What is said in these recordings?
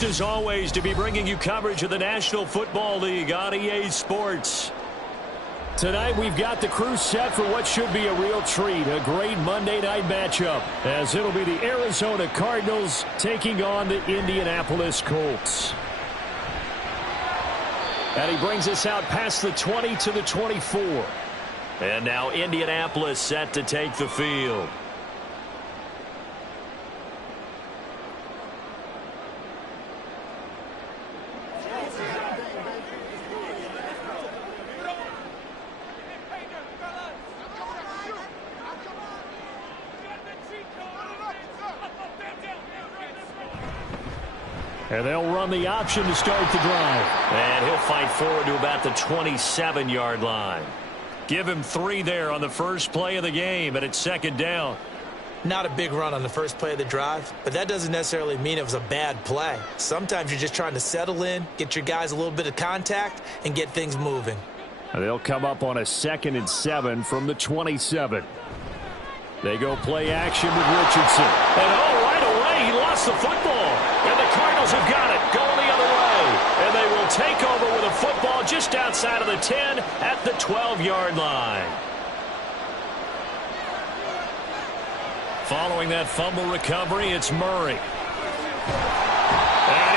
Pleased as always to be bringing you coverage of the National Football League on EA Sports. Tonight we've got the crew set for what should be a real treat, a great Monday night matchup, as it'll be the Arizona Cardinals taking on the Indianapolis Colts. And he brings us out past the 20 to the 24. And now Indianapolis set to take the field. And they'll run the option to start the drive. And he'll fight forward to about the 27-yard line. Give him 3 there on the first play of the game, and it's second down. Not a big run on the first play of the drive, but that doesn't necessarily mean it was a bad play. Sometimes you're just trying to settle in, get your guys a little bit of contact, and get things moving. And they'll come up on a 2nd and 7 from the 27. They go play action with Richardson. And right away, he lost the football. And the Cardinals have got it, going the other way. And they will take over with a football just outside of the 10 at the 12-yard line. Following that fumble recovery, it's Murray. And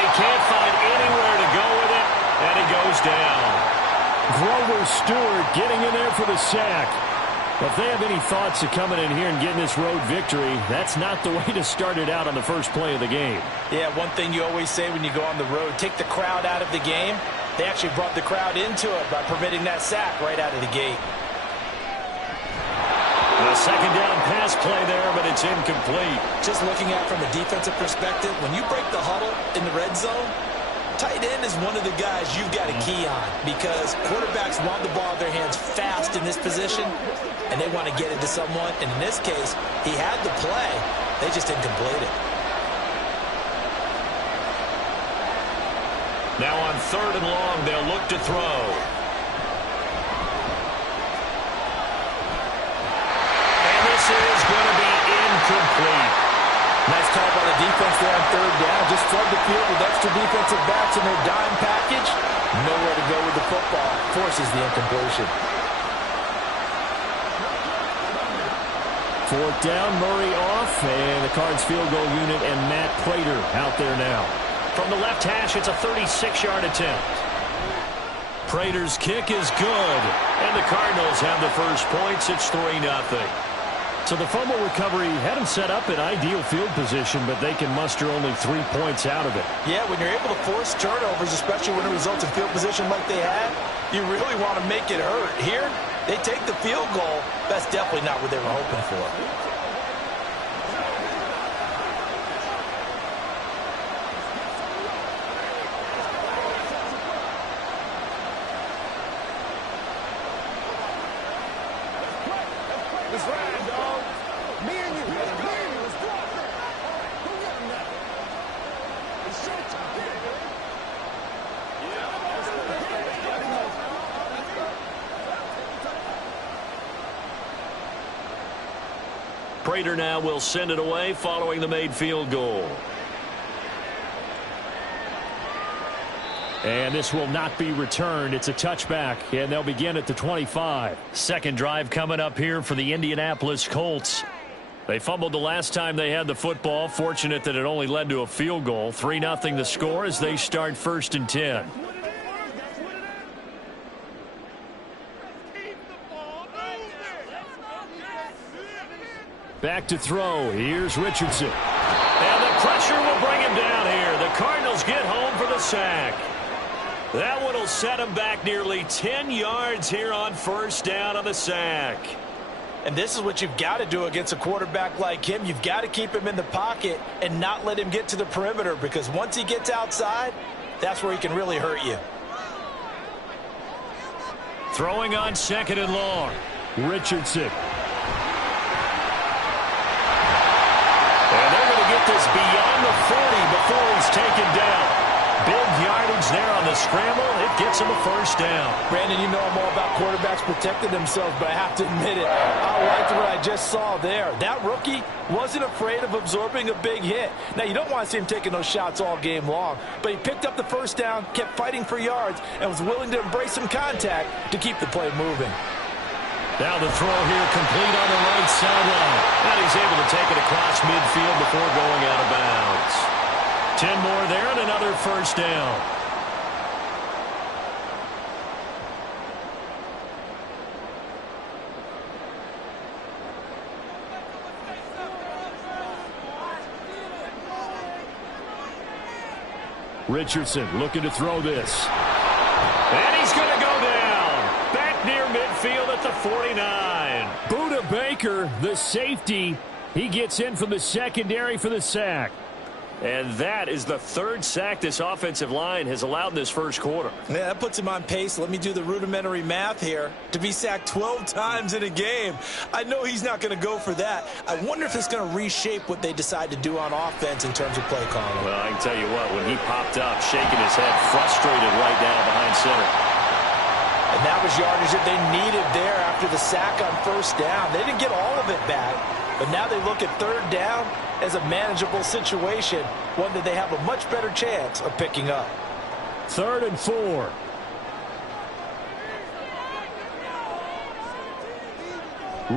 he can't find anywhere to go with it, and he goes down. Grover Stewart getting in there for the sack. If they have any thoughts of coming in here and getting this road victory, that's not the way to start it out on the first play of the game. Yeah, one thing you always say when you go on the road, take the crowd out of the game. They actually brought the crowd into it by permitting that sack right out of the gate. A second down pass play there, but it's incomplete. Just looking at it from a defensive perspective, when you break the huddle in the red zone, tight end is one of the guys you've got to key on because quarterbacks want the ball in their hands fast in this position, and they want to get it to someone. And in this case, he had the play. They just didn't complete it. Now on 3rd and long, they'll look to throw. And this is going to be incomplete. Nice call by the defense there on 3rd down. Just flood the field with extra defensive backs in their dime package. Nowhere to go with the football. Forces the incompletion. 4th down, Murray off, and the Cards field goal unit and Matt Prater out there now. From the left hash, it's a 36-yard attempt. Prater's kick is good, and the Cardinals have the first points. It's 3-0. So the fumble recovery had them set up in ideal field position, but they can muster only 3 points out of it. Yeah, when you're able to force turnovers, especially when it results in field position like they had, you really want to make it hurt. Here, they take the field goal. That's definitely not what they were hoping for. Prater now will send it away following the made field goal. And this will not be returned. It's a touchback, and they'll begin at the 25. Second drive coming up here for the Indianapolis Colts. They fumbled the last time they had the football. Fortunate that it only led to a field goal. 3-0 the score as they start 1st and 10. Back to throw. Here's Richardson. And the pressure will bring him down here. The Cardinals get home for the sack. That one will set him back nearly 10 yards here on 1st down on the sack. And this is what you've got to do against a quarterback like him. You've got to keep him in the pocket and not let him get to the perimeter, because once he gets outside, that's where he can really hurt you. Throwing on 2nd and long. Richardson. And they're going to get this beyond the 40 before he's taken down. Big yardage there on the the scramble. It gets him a first down. Brandon, you know I'm all about quarterbacks protecting themselves, but I have to admit it. I liked what I just saw there. That rookie wasn't afraid of absorbing a big hit. Now, you don't want to see him taking those shots all game long, but he picked up the first down, kept fighting for yards, and was willing to embrace some contact to keep the play moving. Now the throw here complete on the right sideline. And he's able to take it across midfield before going out of bounds. 10 more there and another first down. Richardson looking to throw this. And he's going to go down. Back near midfield at the 49. Buda Baker, the safety. He gets in from the secondary for the sack. And that is the third sack this offensive line has allowed in this first quarter. Yeah, that puts him on pace. Let me do the rudimentary math here. To be sacked 12 times in a game. I know he's not going to go for that. I wonder if it's going to reshape what they decide to do on offense in terms of play calling. Well, I can tell you what, when he popped up, shaking his head, frustrated right now behind center. And that was yardage that they needed there after the sack on first down. They didn't get all of it back, but now they look at third down as a manageable situation, one that they have a much better chance of picking up. 3rd and 4.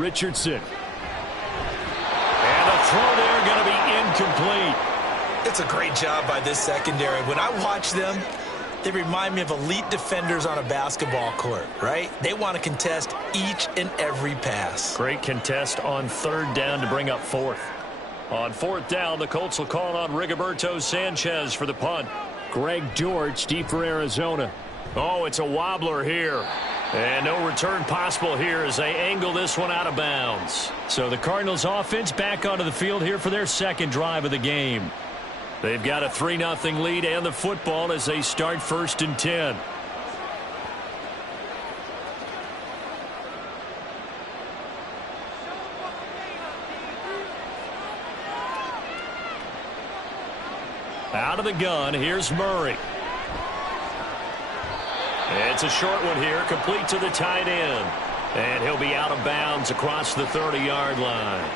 Richardson. And the throw there going to be incomplete. It's a great job by this secondary. When I watch them, they remind me of elite defenders on a basketball court, right? They want to contest each and every pass. Great contest on 3rd down to bring up 4th. On 4th down, the Colts will call on Rigoberto Sanchez for the punt. Greg George, deep for Arizona. Oh, it's a wobbler here. And no return possible here as they angle this one out of bounds. So the Cardinals offense back onto the field here for their second drive of the game. They've got a 3-0 lead and the football as they start 1st and 10. Out of the gun, here's Murray. It's a short one here, complete to the tight end. And he'll be out of bounds across the 30-yard line.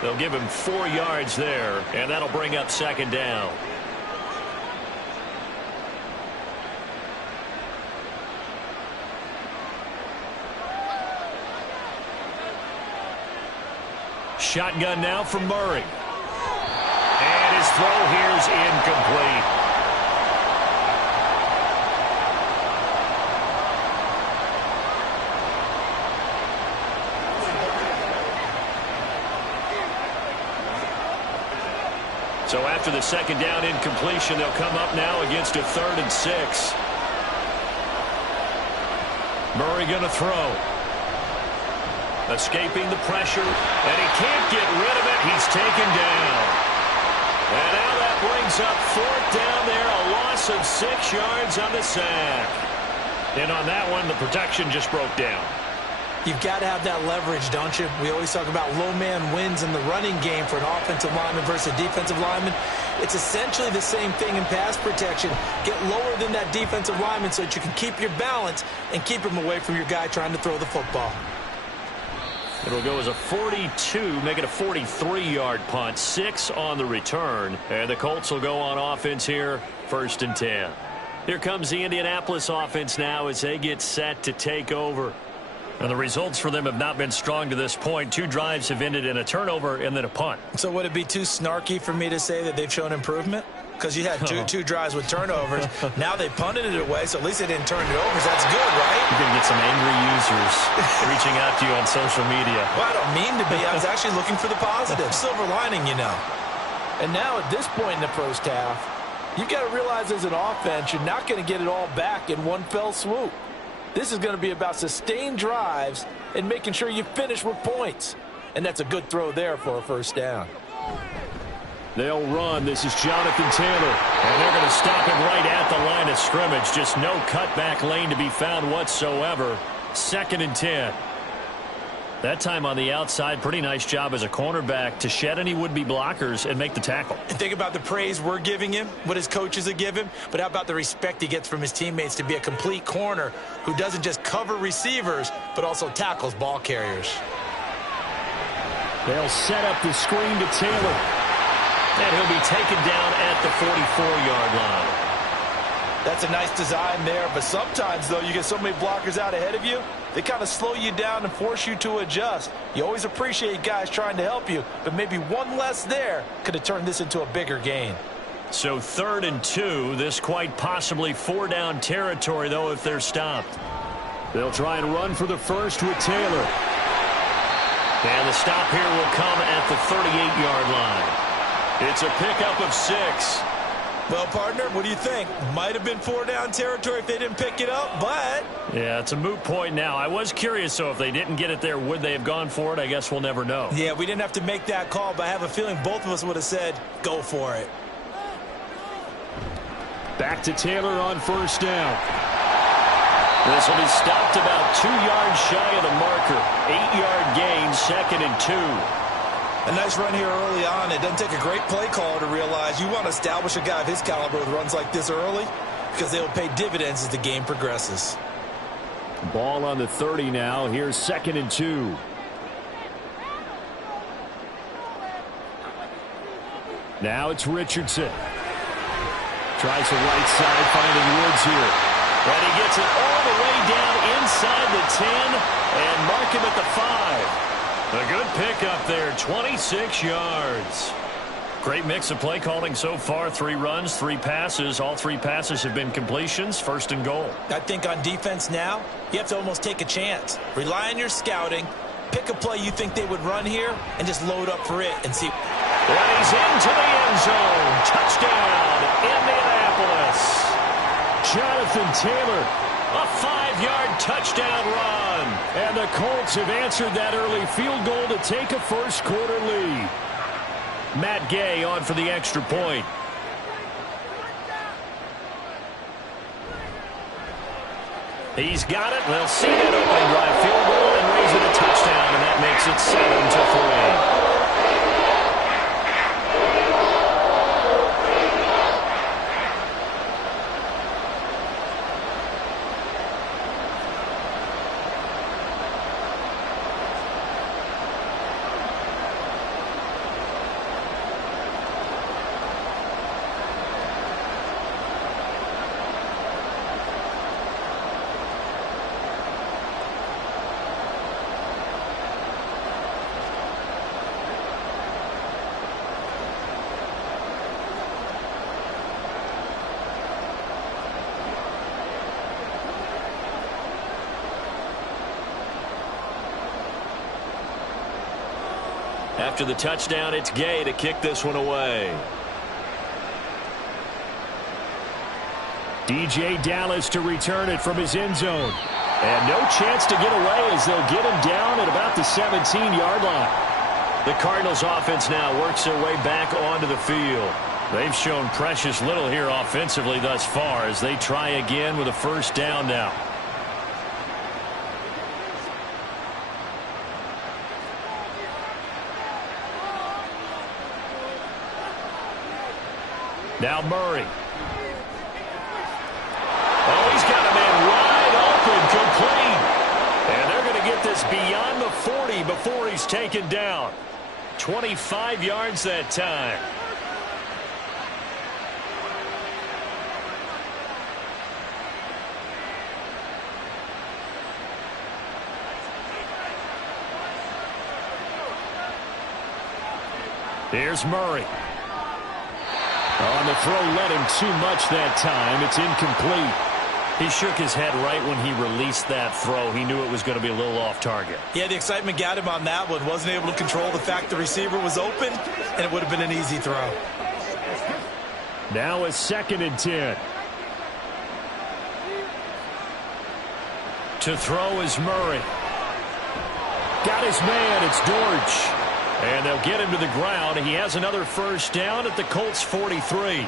They'll give him 4 yards there, and that'll bring up 2nd down. Shotgun now from Murray. And his throw here is incomplete. So after the 2nd down incompletion, they'll come up now against a 3rd and 6. Murray going to throw. Escaping the pressure, and he can't get rid of it. He's taken down. And now that brings up 4th down there, a loss of 6 yards on the sack. And on that one, the protection just broke down. You've got to have that leverage, don't you? We always talk about low man wins in the running game for an offensive lineman versus a defensive lineman. It's essentially the same thing in pass protection. Get lower than that defensive lineman so that you can keep your balance and keep him away from your guy trying to throw the football. It'll go as a 42, make it a 43-yard punt, 6 on the return. And the Colts will go on offense here, 1st and 10. Here comes the Indianapolis offense now as they get set to take over. And the results for them have not been strong to this point. 2 drives have ended in a turnover and then a punt. So would it be too snarky for me to say that they've shown improvement? Because you had two drives with turnovers. Now they punted it away, so at least they didn't turn it over. So that's good, right? You're going to get some angry users reaching out to you on social media. Well, I don't mean to be. I was actually looking for the positive. Silver lining, you know. And now at this point in the first half, you've got to realize as an offense, you're not going to get it all back in one fell swoop. This is going to be about sustained drives and making sure you finish with points. And that's a good throw there for a 1st down. They'll run. This is Jonathan Taylor. And they're going to stop him right at the line of scrimmage. Just no cutback lane to be found whatsoever. 2nd and 10. That time on the outside, pretty nice job as a cornerback to shed any would-be blockers and make the tackle. And think about the praise we're giving him, what his coaches have given him, but how about the respect he gets from his teammates to be a complete corner who doesn't just cover receivers, but also tackles ball carriers. They'll set up the screen to Taylor. And he'll be taken down at the 44-yard line. That's a nice design there, but sometimes, though, you get so many blockers out ahead of you, they kind of slow you down and force you to adjust. You always appreciate guys trying to help you, but maybe one less there could have turned this into a bigger gain. So 3rd and 2, this quite possibly 4-down territory, though, if they're stopped. They'll try and run for the first with Taylor. And the stop here will come at the 38-yard line. It's a pickup of 6. Well, partner, what do you think? Might have been 4-down territory if they didn't pick it up, but... Yeah, it's a moot point now. I was curious, so if they didn't get it there, would they have gone for it? I guess we'll never know. Yeah, we didn't have to make that call, but I have a feeling both of us would have said, go for it. Back to Taylor on 1st down. This will be stopped about 2 yards shy of the marker. 8-yard gain, 2nd and 2. A nice run here early on. It doesn't take a great play caller to realize you want to establish a guy of his caliber with runs like this early because they will pay dividends as the game progresses. Ball on the 30 now. Here's 2nd and 2. Now it's Richardson. Tries the right side, finding Woods here. And he gets it all the way down inside the 10 and mark him at the 5. A good pickup there, 26 yards. Great mix of play calling so far. 3 runs, 3 passes. All 3 passes have been completions. 1st and goal. I think on defense now, you have to almost take a chance. Rely on your scouting. Pick a play you think they would run here and just load up for it and see. And he's into the end zone. Touchdown, Indianapolis. Jonathan Taylor, a 5-yard touchdown run. And the Colts have answered that early field goal to take a first-quarter lead. Matt Gay on for the extra point. He's got it. They'll see that opening drive field goal and raise it a touchdown, and that makes it 7-3. After the touchdown, it's Gay to kick this one away. DJ Dallas to return it from his end zone. And no chance to get away as they'll get him down at about the 17-yard line. The Cardinals offense now works their way back onto the field. They've shown precious little here offensively thus far as they try again with a 1st down now. Now Murray. Oh, he's got a man wide open, complete. And they're going to get this beyond the 40 before he's taken down. 25 yards that time. Here's Murray. On the throw, led him too much that time. It's incomplete. He shook his head right when he released that throw. He knew it was going to be a little off target. Yeah, the excitement got him on that one. Wasn't able to control the fact the receiver was open, and it would have been an easy throw. Now a 2nd and 10. To throw is Murray. Got his man. It's Dortch. And they'll get him to the ground. He has another 1st down at the Colts 43.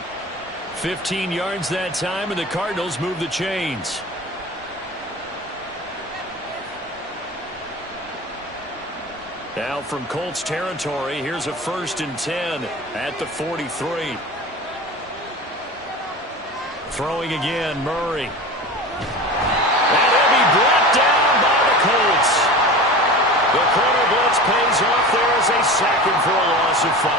15 yards that time, and the Cardinals move the chains. Now from Colts territory, here's a 1st and 10 at the 43. Throwing again, Murray. And he'll be brought down by the Colts. The corner blitz pays off there as they sack him for a loss of 5.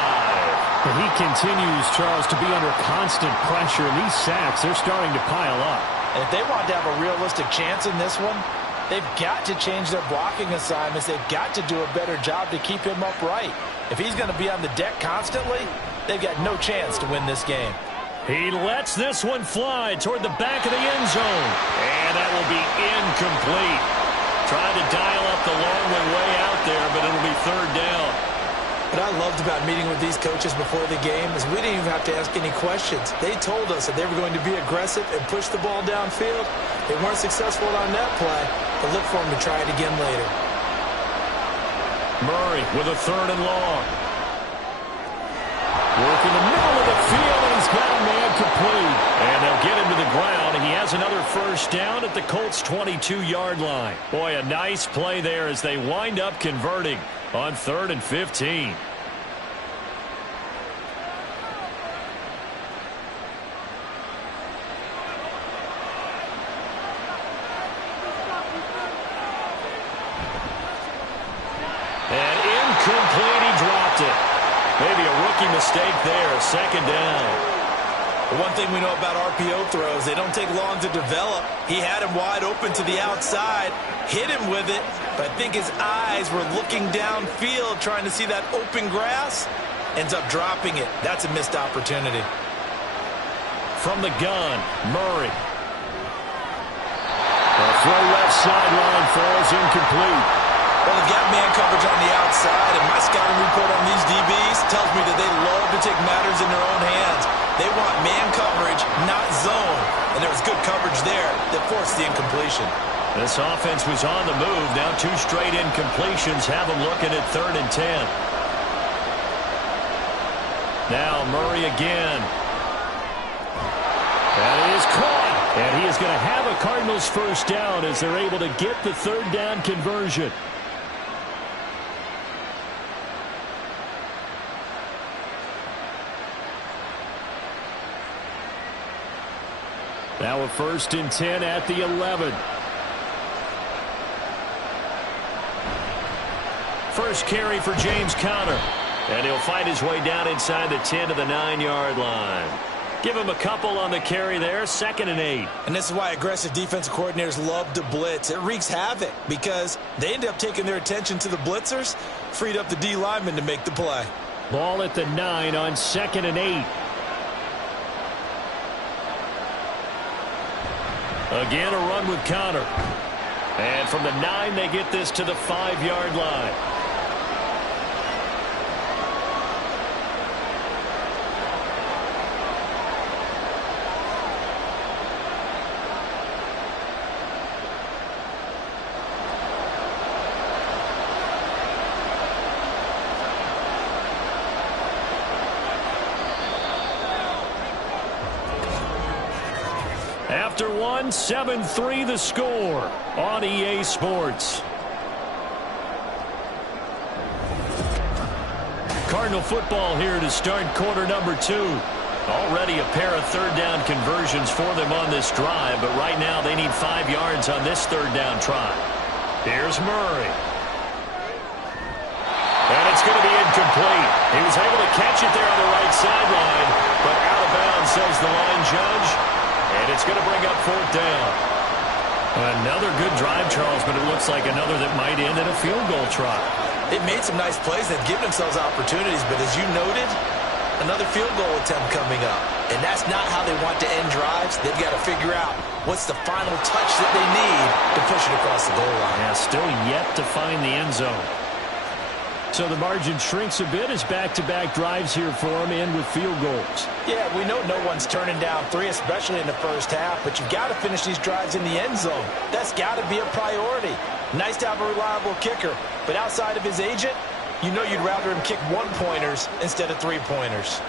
And he continues, Charles, to be under constant pressure, and these sacks, they're starting to pile up. And if they want to have a realistic chance in this one, they've got to change their blocking assignments. They've got to do a better job to keep him upright. If he's going to be on the deck constantly, they've got no chance to win this game. He lets this one fly toward the back of the end zone. And that will be incomplete. Trying to dial up the long way out there, but it'll be 3rd down. What I loved about meeting with these coaches before the game is we didn't even have to ask any questions. They told us that they were going to be aggressive and push the ball downfield. They weren't successful on that play, but look for them to try it again later. Murray with a 3rd and long. Working the middle of the field, and he's got a man complete. And they'll get him to the ground. He has another 1st down at the Colts' 22-yard line. Boy, a nice play there as they wind up converting on 3rd and 15. And incomplete, he dropped it. Maybe a rookie mistake there, 2nd down. The one thing we know about RPO throws, they don't take long to develop. He had him wide open to the outside, hit him with it, but I think his eyes were looking downfield trying to see that open grass. Ends up dropping it. That's a missed opportunity. From the gun, Murray. The throw left sideline falls incomplete. Well, they've got man coverage on the outside, and my scouting report on these DBs tells me that they love to take matters in their own hands. They want man coverage, not zone. And there was good coverage there that forced the incompletion. This offense was on the move. Now 2 straight incompletions have them looking at 3rd and 10. Now Murray again. That is caught. And he is going to have a Cardinals 1st down as they're able to get the 3rd down conversion. Now a 1st and 10 at the 11. First carry for James Conner. And he'll fight his way down inside the 10 to the 9-yard line. Give him a couple on the carry there, 2nd and 8. And this is why aggressive defensive coordinators love to blitz. It wreaks havoc because they end up taking their attention to the blitzers, freed up the D lineman to make the play. Ball at the 9 on 2nd and 8. Again, a run with Conner. And from the 9, they get this to the 5-yard line. After one, 7-3 the score on EA Sports. Cardinal football here to start quarter number 2. Already a pair of 3rd down conversions for them on this drive, but right now they need 5 yards on this 3rd down try. Here's Murray. And it's going to be incomplete. He was able to catch it there on the right sideline, but out of bounds, says the line judge. And it's going to bring up 4th down. Another good drive, Charles, but it looks like another that might end in a field goal try. They've made some nice plays. They've given themselves opportunities, but as you noted, another field goal attempt coming up. And that's not how they want to end drives. They've got to figure out what's the final touch that they need to push it across the goal line. Yeah, still yet to find the end zone. So the margin shrinks a bit as back-to-back drives here for them end with field goals. Yeah, we know no one's turning down 3, especially in the first half, but you've got to finish these drives in the end zone. That's got to be a priority. Nice to have a reliable kicker, but outside of his agent, you know you'd rather him kick 1-pointers instead of 3-pointers.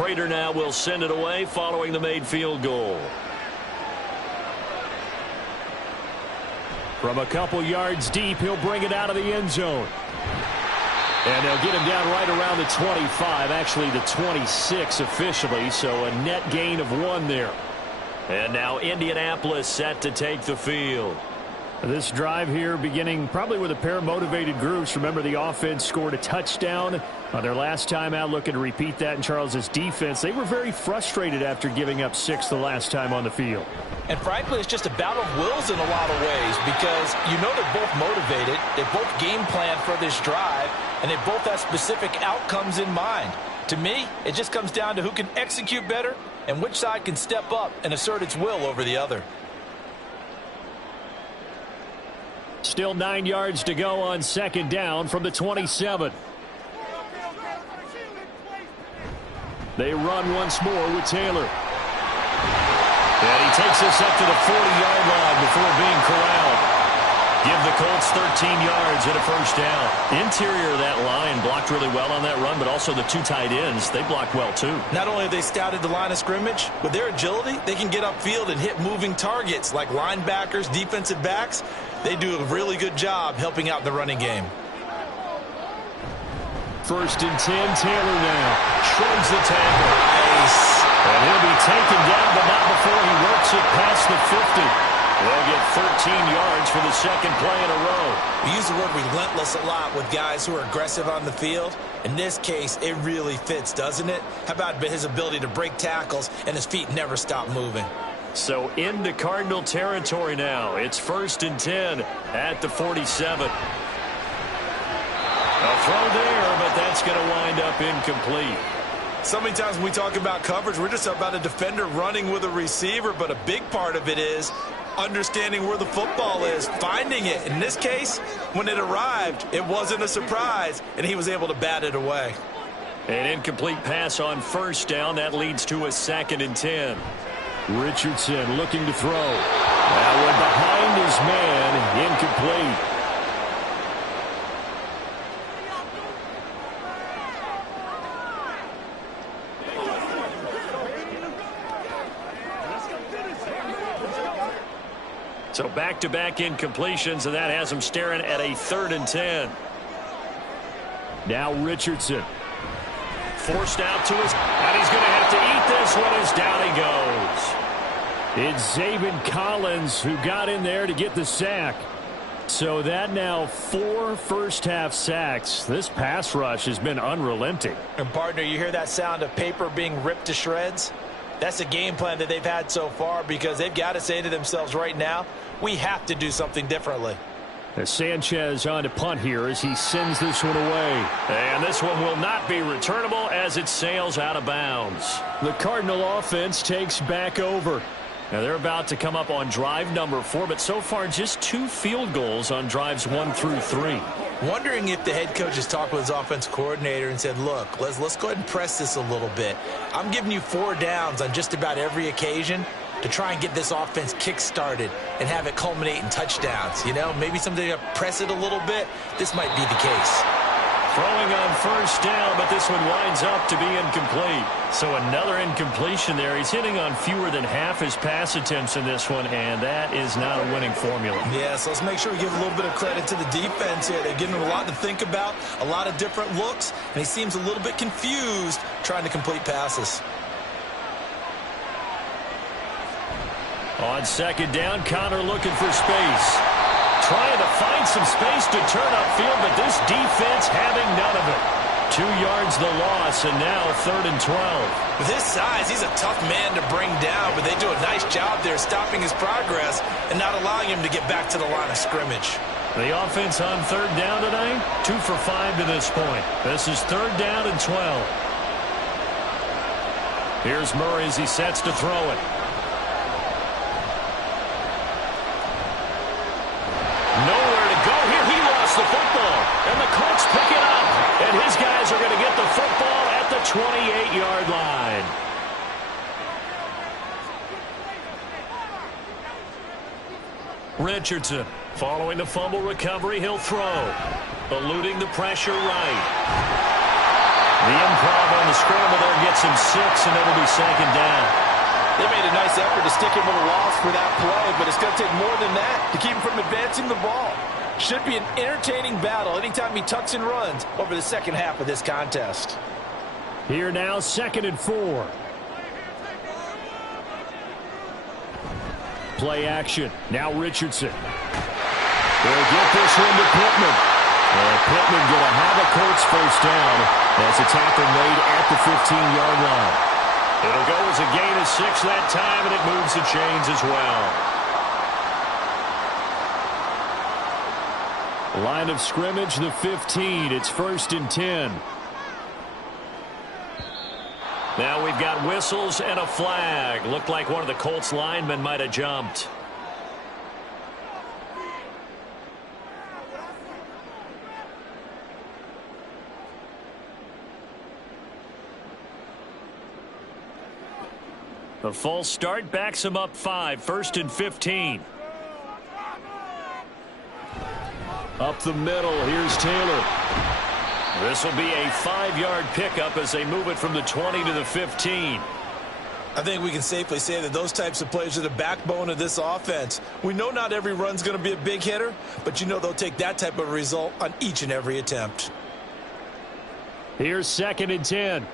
Prater now will send it away following the made field goal. From a couple yards deep, he'll bring it out of the end zone. And they'll get him down right around the 25, actually the 26 officially, so a net gain of 1 there. And now Indianapolis set to take the field. This drive here beginning probably with a pair of motivated groups. Remember, the offense scored a touchdown on their last time out, looking to repeat that in Charles's defense. They were very frustrated after giving up 6 the last time on the field. And frankly, it's just a battle of wills in a lot of ways because you know they're both motivated, they both game plan for this drive, and they both have specific outcomes in mind. To me, it just comes down to who can execute better and which side can step up and assert its will over the other. Still 9 yards to go on second down from the 27. They run once more with Taylor. And he takes us up to the 40-yard line before being corralled. Give the Colts 13 yards and a first down. Interior of that line blocked really well on that run, but also the 2 tight ends, they blocked well too. Not only have they scouted the line of scrimmage, with their agility, they can get upfield and hit moving targets like linebackers, defensive backs. They do a really good job helping out the running game. First and 10, Taylor now. Shrugs the tackle. Nice. And he'll be taken down, but not before he works it past the 50. They'll get 13 yards for the second play in a row. We use the word relentless a lot with guys who are aggressive on the field. In this case, it really fits, doesn't it? How about his ability to break tackles and his feet never stop moving? So into Cardinal territory now. It's first and 10 at the 47. A throw there, but that's going to wind up incomplete. So many times when we talk about coverage, we're just about a defender running with a receiver, but a big part of it is understanding where the football is, finding it. In this case, when it arrived, it wasn't a surprise, and he was able to bat it away. An incomplete pass on first down. That leads to a second and 10. Richardson looking to throw. That one behind his man, incomplete. So back-to-back incompletions, and that has him staring at a 3rd and 10. Now Richardson. Forced out to his, and he's going to have to eat this one as down he goes. It's Zaven Collins who got in there to get the sack. So that now 4 first-half sacks. This pass rush has been unrelenting. And, partner, you hear that sound of paper being ripped to shreds? That's a game plan that they've had so far because they've got to say to themselves right now, we have to do something differently. As Sanchez on to punt here as he sends this one away. And this one will not be returnable as it sails out of bounds. The Cardinal offense takes back over. Now they're about to come up on drive number 4, but so far just 2 field goals on drives 1 through 3. Wondering if the head coach has talked with his offense coordinator and said, look, let's go ahead and press this a little bit. I'm giving you 4 downs on just about every occasion to try and get this offense kick-started and have it culminate in touchdowns. You know, maybe someday press it a little bit. This might be the case. Throwing on first down, but this one winds up to be incomplete. So another incompletion there. He's hitting on fewer than half his pass attempts in this one, and that is not a winning formula. Yeah, so let's make sure we give a little bit of credit to the defense here. They've given him a lot to think about, a lot of different looks, and he seems a little bit confused trying to complete passes. On second down, Connor looking for space. Trying to find some space to turn upfield, but this defense having none of it. 2 yards the loss, and now 3rd and 12. With his size, he's a tough man to bring down, but they do a nice job there stopping his progress and not allowing him to get back to the line of scrimmage. The offense on 3rd down tonight, 2 for 5 to this point. This is 3rd down and 12. Here's Murray as he sets to throw it. Nowhere to go here. He lost the football, and the Colts pick it up. And his guys are going to get the football at the 28-yard line. Richardson, following the fumble recovery, he'll throw. Eluding the pressure right. The improv on the scramble there gets him 6, and it'll be second down. They made a nice effort to stick him with a loss for that play, but it's going to take more than that to keep him from advancing the ball. Should be an entertaining battle anytime he tucks and runs over the second half of this contest. Here now, 2nd and 4. Play action. Now Richardson. They'll get this one to Pittman. And Pittman going to have a Colts first down as a tackle made at the 15-yard line. It'll go as a gain of 6 that time, and it moves the chains as well. Line of scrimmage, the 15. It's 1st and 10. Now we've got whistles and a flag. Looked like one of the Colts linemen might have jumped. The false start backs him up 5. 1st and 15. Up the middle, here's Taylor. This will be a 5-yard pickup as they move it from the 20 to the 15. I think we can safely say that those types of plays are the backbone of this offense. We know not every run's going to be a big hitter, but you know they'll take that type of result on each and every attempt. Here's 2nd and 10.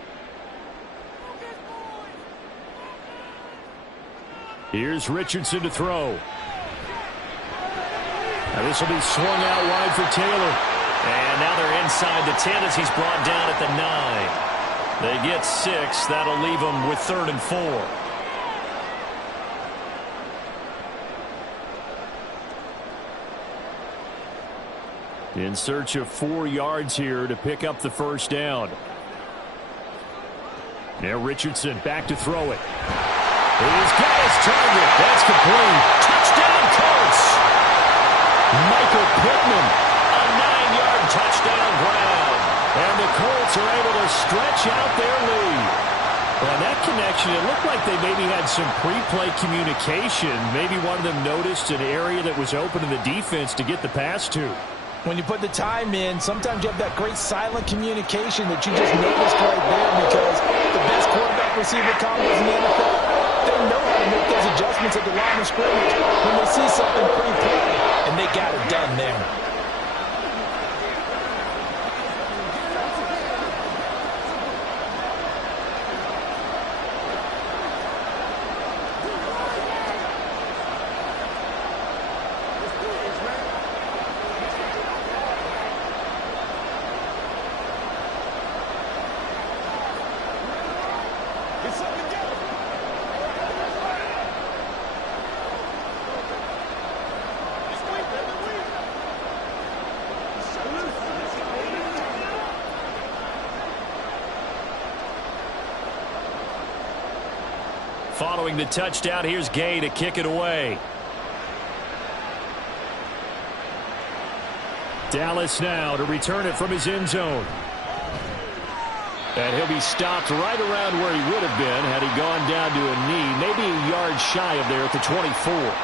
Here's Richardson to throw. Now this will be swung out wide for Taylor. And now they're inside the 10 as he's brought down at the 9. They get 6. That'll leave them with 3rd and 4. In search of 4 yards here to pick up the first down. Now Richardson back to throw it. He's got his target. That's complete. Touchdown, Colts! Michael Pittman. A 9-yard touchdown ground. And the Colts are able to stretch out their lead. Well, that connection, it looked like they maybe had some pre-play communication. Maybe one of them noticed an area that was open in the defense to get the pass to. When you put the time in, sometimes you have that great silent communication that you just noticed right there, because the best quarterback-receiver combos in the NFL, they know how to make those adjustments at the line of scrimmage when they see something pre-play, and they got it done there. Following the touchdown, here's Gay to kick it away. Dallas now to return it from his end zone. And he'll be stopped right around where he would have been had he gone down to a knee, maybe a yard shy of there at the 24.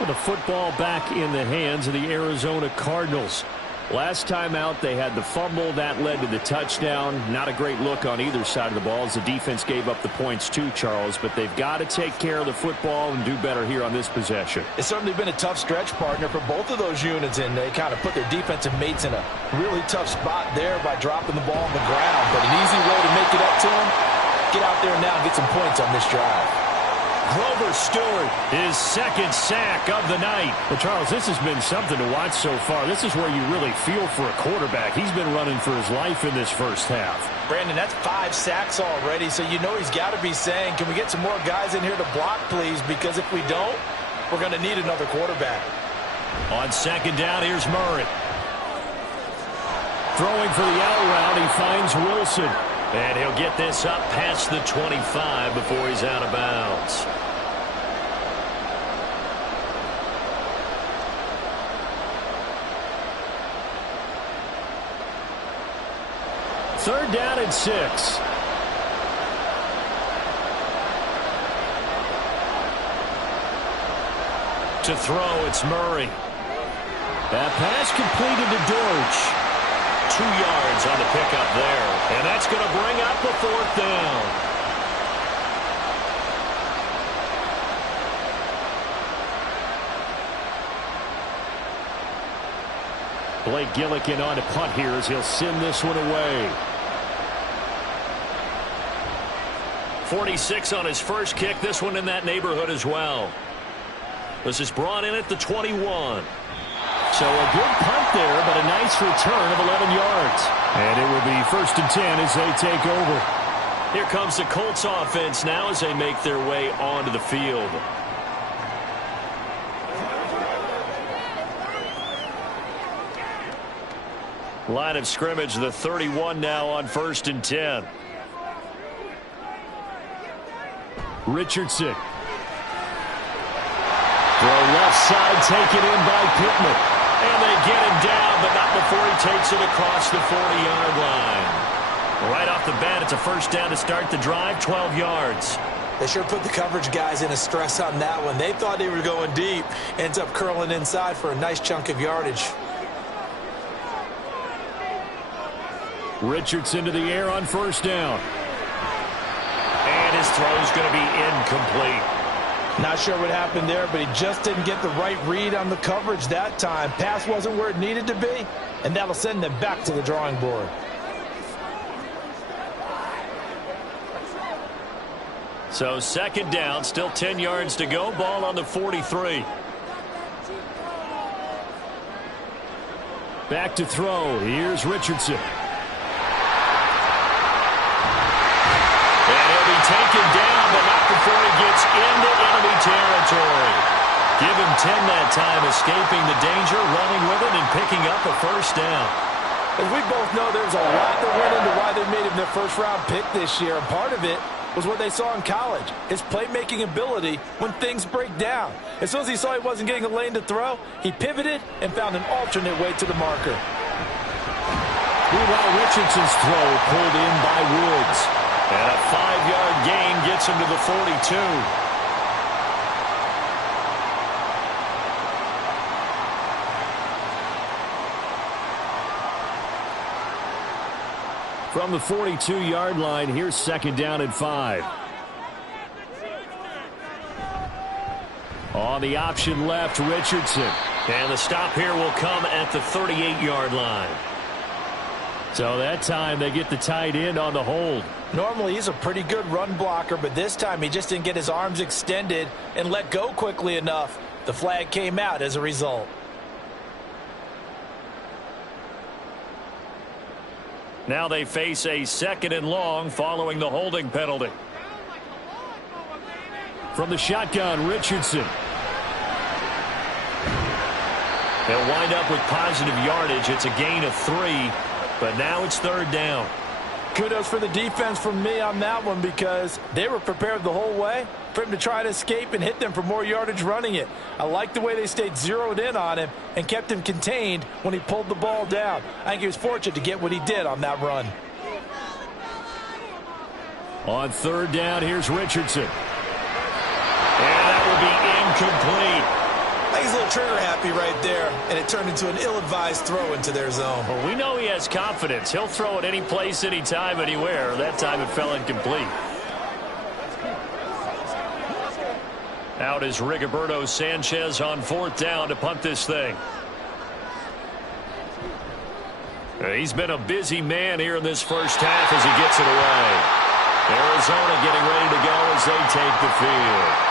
With the football back in the hands of the Arizona Cardinals. Last time out, they had the fumble. That led to the touchdown. Not a great look on either side of the ball as the defense gave up the points too, Charles. But they've got to take care of the football and do better here on this possession. It's certainly been a tough stretch, partner, for both of those units, and they kind of put their defensive mates in a really tough spot there by dropping the ball on the ground. But an easy way to make it up to them, get out there now and get some points on this drive. Grover Stewart, his second sack of the night. Well, Charles, this has been something to watch so far. This is where you really feel for a quarterback. He's been running for his life in this first half. Brandon, that's 5 sacks already, so you know he's got to be saying, can we get some more guys in here to block, please? Because if we don't, we're going to need another quarterback. On second down, here's Murray. Throwing for the out route, he finds Wilson. And he'll get this up past the 25 before he's out of bounds. Third down and 6. To throw, it's Murray. That pass completed to Dortch. 2 yards on the pickup there. And that's going to bring up the 4th down. Blake Gillikin on to punt here as he'll send this one away. 46 on his first kick. This one in that neighborhood as well. This is brought in at the 21. So a good punt there, but a nice return of 11 yards. And it will be 1st and 10 as they take over. Here comes the Colts offense now as they make their way onto the field. Line of scrimmage, the 31 now on 1st and 10. Richardson. Throw left side taken in by Pittman. And they get him down, but not before he takes it across the 40-yard line. Right off the bat, it's a 1st down to start the drive, 12 yards. They sure put the coverage guys in a stress on that one. They thought they were going deep. Ends up curling inside for a nice chunk of yardage. Richardson to the air on 1st down. And his throw's going to be incomplete. Not sure what happened there, but he just didn't get the right read on the coverage that time. Pass wasn't where it needed to be, and that'll send them back to the drawing board. So 2nd down, still 10 yards to go. Ball on the 43. Back to throw. Here's Richardson. Taken down, but not before he gets into enemy territory. Give him 10 that time, escaping the danger, running with it, and picking up a 1st down. As we both know, there's a lot that went into why they made him their 1st-round pick this year, and part of it was what they saw in college, his playmaking ability when things break down. As soon as he saw he wasn't getting a lane to throw, he pivoted and found an alternate way to the marker. Meanwhile, Richardson's throw pulled in by Woods. And a 5-yard gain gets him to the 42. From the 42-yard line, here's 2nd down and 5. On the option left, Richardson. And the stop here will come at the 38-yard line. So that time they get the tight end on the hold. Normally he's a pretty good run blocker, but this time he just didn't get his arms extended and let go quickly enough. The flag came out as a result. Now they face a 2nd and long following the holding penalty. From the shotgun, Richardson. They'll wind up with positive yardage. It's a gain of 3, but now it's 3rd down. Kudos for the defense from me on that one because they were prepared the whole way for him to try to escape and hit them for more yardage running it. I like the way they stayed zeroed in on him and kept him contained when he pulled the ball down. I think he was fortunate to get what he did on that run. On 3rd down, here's Richardson. And that will be incomplete. I think he's a little trigger happy right there, and it turned into an ill-advised throw into their zone. Well, we know he has confidence. He'll throw it any place, anytime, anywhere. That time it fell incomplete. Out is Rigoberto Sanchez on 4th down to punt this thing. He's been a busy man here in this first half as he gets it away. Arizona getting ready to go as they take the field.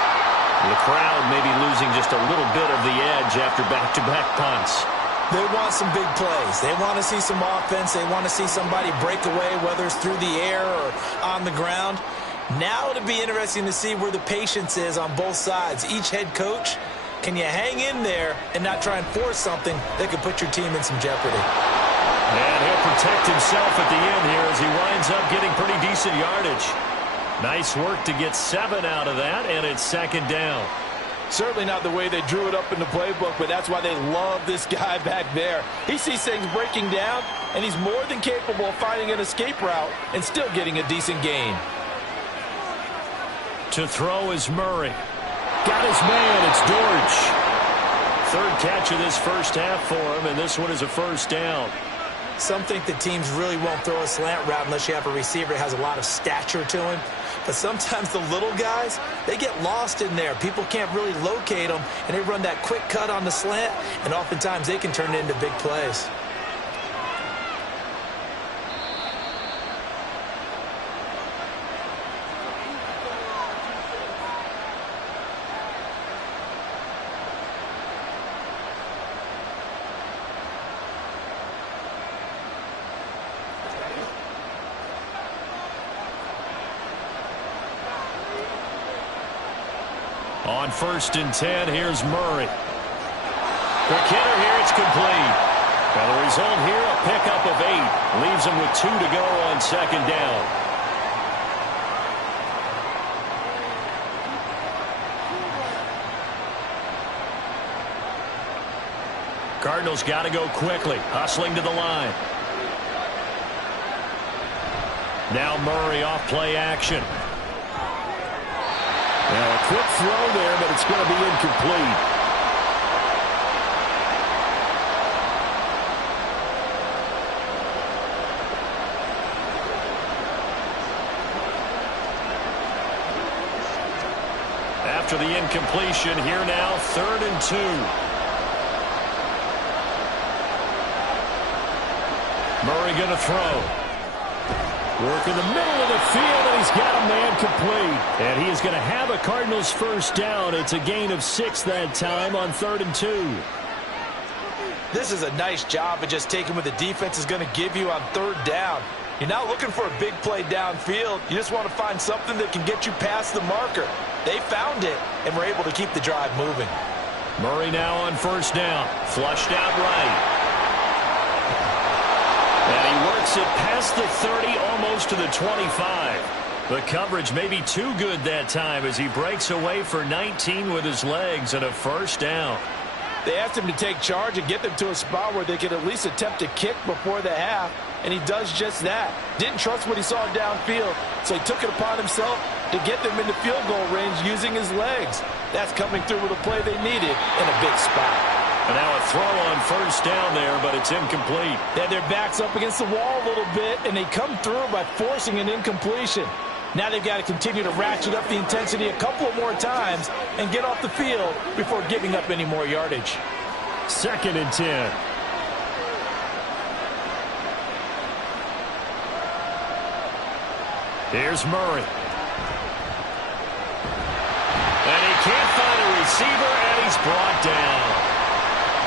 The crowd may be losing just a little bit of the edge after back-to-back punts. They want some big plays. They want to see some offense. They want to see somebody break away, whether it's through the air or on the ground. Now it'll be interesting to see where the patience is on both sides. Each head coach, can you hang in there and not try and force something that could put your team in some jeopardy? And he'll protect himself at the end here as he winds up getting pretty decent yardage. Nice work to get 7 out of that, and it's 2nd down. Certainly not the way they drew it up in the playbook, but that's why they love this guy back there. He sees things breaking down, and he's more than capable of finding an escape route and still getting a decent gain. To throw is Murray. Got his man, it's Dortch. 3rd catch of this first half for him, and this one is a 1st down. Some think that teams really won't throw a slant route unless you have a receiver that has a lot of stature to him. But sometimes the little guys, they get lost in there. People can't really locate them, and they run that quick cut on the slant, and oftentimes they can turn it into big plays. On 1st and 10, here's Murray. Quick hitter here, it's complete. Now the result here, a pickup of 8. Leaves him with 2 to go on 2nd down. Cardinals got to go quickly, hustling to the line. Now Murray off play action. Now a quick throw there, but it's going to be incomplete. After the incompletion, here now, 3rd and 2. Murray going to throw. Work in the middle of the field, and he's got a man complete. And he is going to have a Cardinals 1st down. It's a gain of 6 that time on 3rd and 2. This is a nice job of just taking what the defense is going to give you on 3rd down. You're not looking for a big play downfield. You just want to find something that can get you past the marker. They found it, and were able to keep the drive moving. Murray now on 1st down. Flushed out right. And he works it past the 30, almost to the 25. The coverage may be too good that time as he breaks away for 19 with his legs and a 1st down. They asked him to take charge and get them to a spot where they could at least attempt a kick before the half, and he does just that. Didn't trust what he saw downfield, so he took it upon himself to get them into field goal range using his legs. That's coming through with a play they needed in a big spot. And now a throw on 1st down there, but it's incomplete. They had their backs up against the wall a little bit, and they come through by forcing an incompletion. Now they've got to continue to ratchet up the intensity a couple of more times and get off the field before giving up any more yardage. 2nd and 10. Here's Murray. And he can't find a receiver, and he's brought down.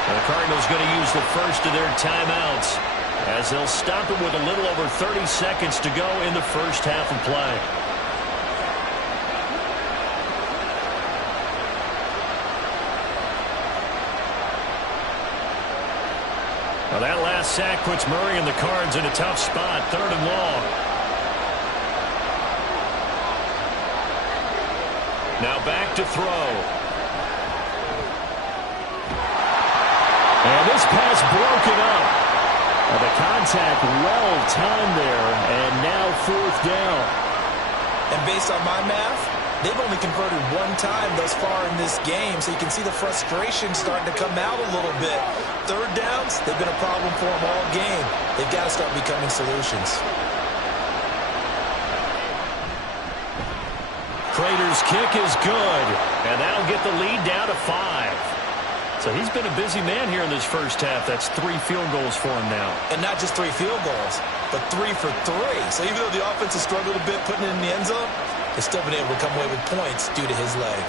The Cardinals going to use the 1st of their timeouts as they'll stop it with a little over 30 seconds to go in the 1st half of play. Well, that last sack puts Murray and the Cards in a tough spot, 3rd and long. Now back to throw. And this pass broken up. The contact well timed there, and now 4th down. And based on my math, they've only converted 1 time thus far in this game, so you can see the frustration starting to come out a little bit. 3rd downs, they've been a problem for them all game. They've got to start becoming solutions. Prater's kick is good, and that'll get the lead down to 5. So he's been a busy man here in this 1st half. That's 3 field goals for him now. And not just 3 field goals, but 3 for 3. So even though the offense has struggled a bit putting it in the end zone, they've still been able to come away with points due to his leg.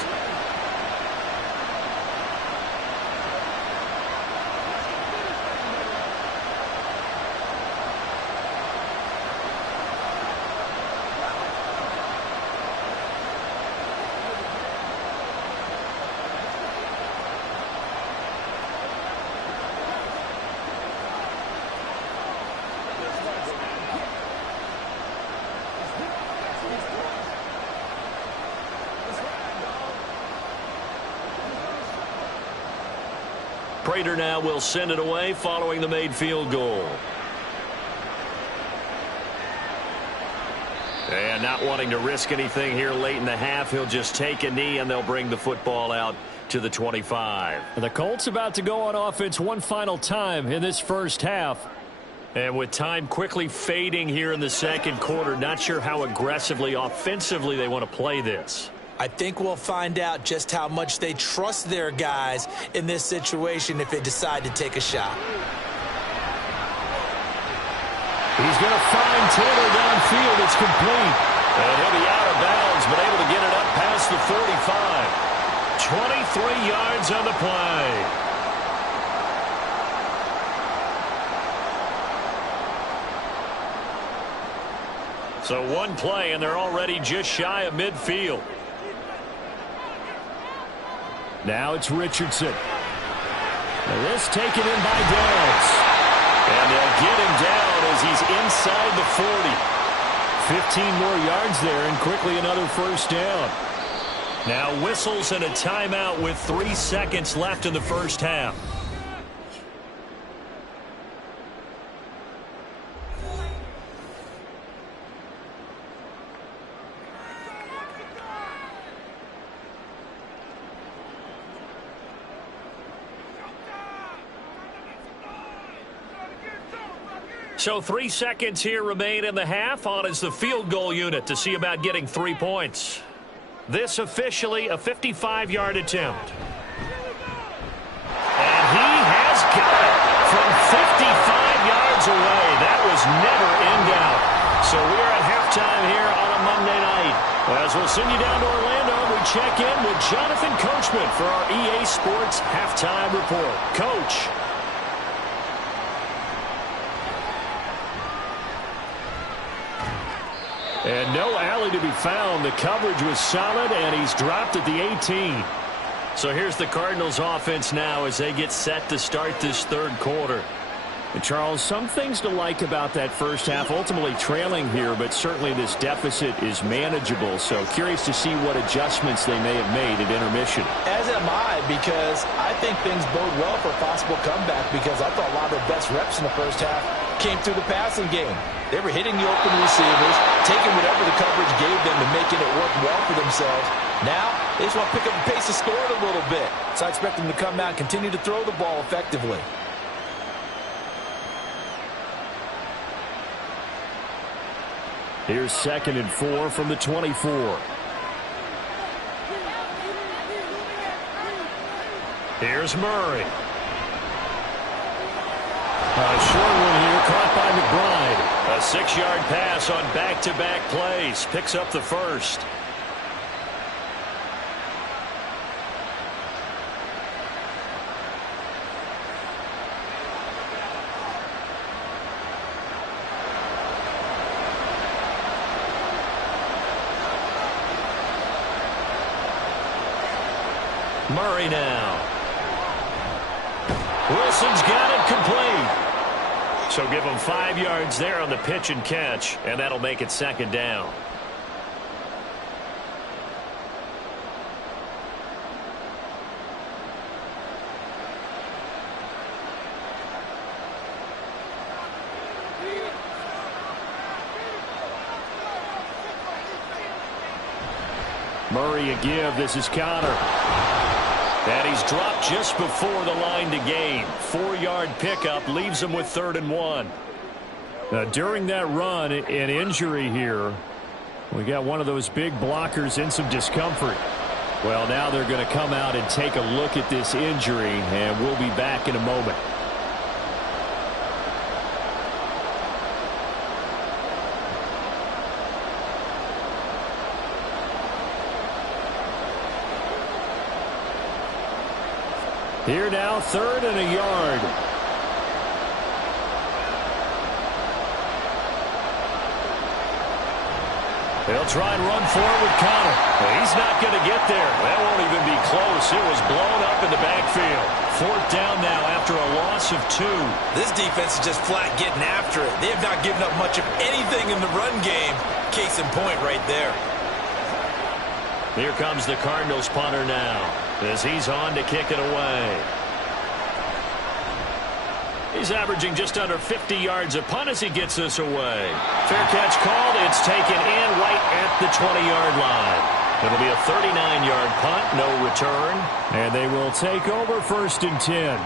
Prater now will send it away following the made field goal. And not wanting to risk anything here late in the half, he'll just take a knee and they'll bring the football out to the 25. The Colts about to go on offense one final time in this 1st half. And with time quickly fading here in the second quarter, not sure how aggressively, offensively they want to play this. I think we'll find out just how much they trust their guys in this situation if they decide to take a shot. He's going to find Taylor downfield. It's complete. And he'll be out of bounds, but able to get it up past the 45. 23 yards on the play. So one play, and they're already just shy of midfield. Now it's Richardson. Now this taken in by Downs. And they'll get him down as he's inside the 40. 15 more yards there, and quickly another first down. Now whistles and a timeout with 3 seconds left in the first half. So 3 seconds here remain in the half. On is the field goal unit to see about getting 3 points. This officially a 55-yard attempt. And he has got it from 55 yards away. That was never in doubt. So we're at halftime here on a Monday night. As we'll send you down to Orlando, we check in with Jonathan Coachman for our EA Sports Halftime Report. Coach. And no alley to be found. The coverage was solid, and he's dropped at the 18. So here's the Cardinals offense now as they get set to start this third quarter. And Charles, some things to like about that first half. Ultimately trailing here, but certainly this deficit is manageable. So curious to see what adjustments they may have made at intermission. As am I, because I think things bode well for a possible comeback, because I thought a lot of their best reps in the first half came through the passing game. They were hitting the open receivers, taking whatever the coverage gave them and making it work well for themselves. Now, they just want to pick up the pace of score it a little bit. So I expect them to come out and continue to throw the ball effectively. Here's 2nd and 4 from the 24. Here's Murray. A short one here, caught by McBride. A 6-yard pass on back-to-back plays. Picks up the first. Murray now. Wilson's got it complete. So give him 5 yards there on the pitch and catch, and that'll make it 2nd down. Murray a give. This is Connor. And he's dropped just before the line to gain. 4-yard pickup leaves him with 3rd and 1. During that run, an injury here. We got one of those big blockers in some discomfort. Well, now they're going to come out and take a look at this injury, and we'll be back in a moment. Here now, 3rd and a yard. They'll try and run forward with Connor. He's not going to get there. That won't even be close. It was blown up in the backfield. 4th down now after a loss of 2. This defense is just flat getting after it. They have not given up much of anything in the run game. Case in point right there. Here comes the Cardinals punter now, as he's on to kick it away. He's averaging just under 50 yards a punt as he gets this away. Fair catch called. It's taken in right at the 20-yard line. It'll be a 39-yard punt, no return. And they will take over 1st and 10.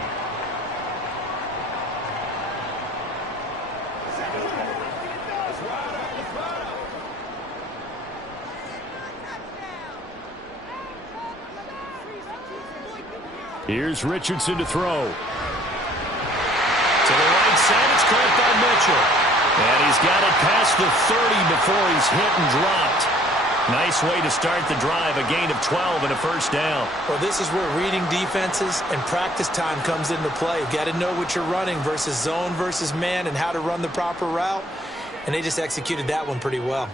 Here's Richardson to throw. To the right side, it's caught by Mitchell. And he's got it past the 30 before he's hit and dropped. Nice way to start the drive, a gain of 12 and a first down. Well, this is where reading defenses and practice time comes into play. Got to know what you're running versus zone versus man and how to run the proper route. And they just executed that one pretty well.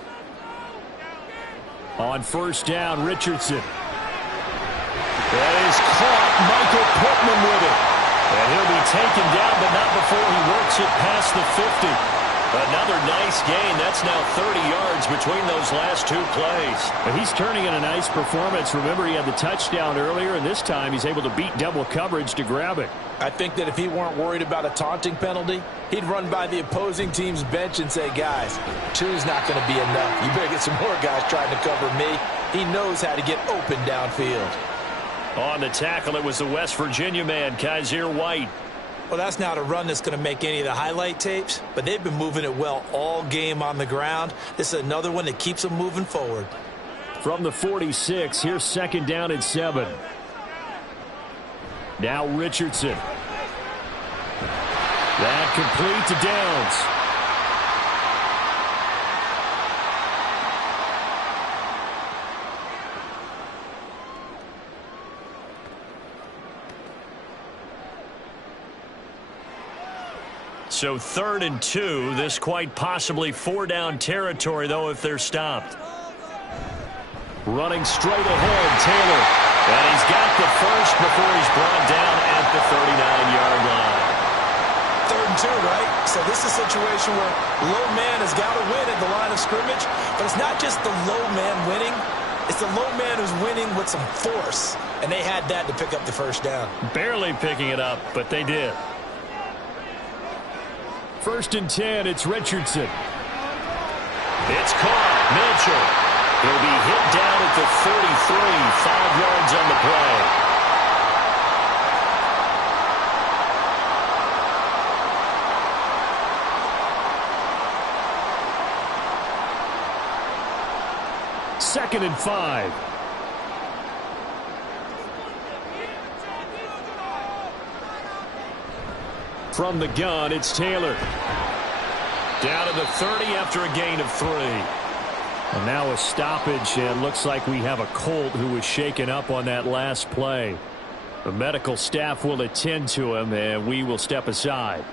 On first down, Richardson. That is caught. Michael Pittman with it. And he'll be taken down, but not before he works it past the 50. Another nice gain. That's now 30 yards between those last two plays. But he's turning in a nice performance. Remember, he had the touchdown earlier, and this time he's able to beat double coverage to grab it. I think that if he weren't worried about a taunting penalty, he'd run by the opposing team's bench and say, guys, two's not going to be enough. You better get some more guys trying to cover me. He knows how to get open downfield. On the tackle, it was the West Virginia man, Kaiser White. Well, that's not a run that's going to make any of the highlight tapes, but they've been moving it well all game on the ground. This is another one that keeps them moving forward. From the 46, here's second down and 7. Now Richardson. That complete to Downs. So 3rd and 2. This quite possibly 4-down territory, though, if they're stopped. Running straight ahead, Taylor. And he's got the first before he's brought down at the 39-yard line. 3rd and 2, right? So this is a situation where low man has got to win at the line of scrimmage, but it's not just the low man winning. It's the low man who's winning with some force, and they had that to pick up the first down. Barely picking it up, but they did. 1st and 10, it's Richardson. It's caught. Mitchell. He'll be hit down at the 33, 5 yards on the play. Second and 5. From the gun, it's Taylor. Down to the 30 after a gain of 3. And now a stoppage, and looks like we have a Colt who was shaken up on that last play. The medical staff will attend to him, and we will step aside.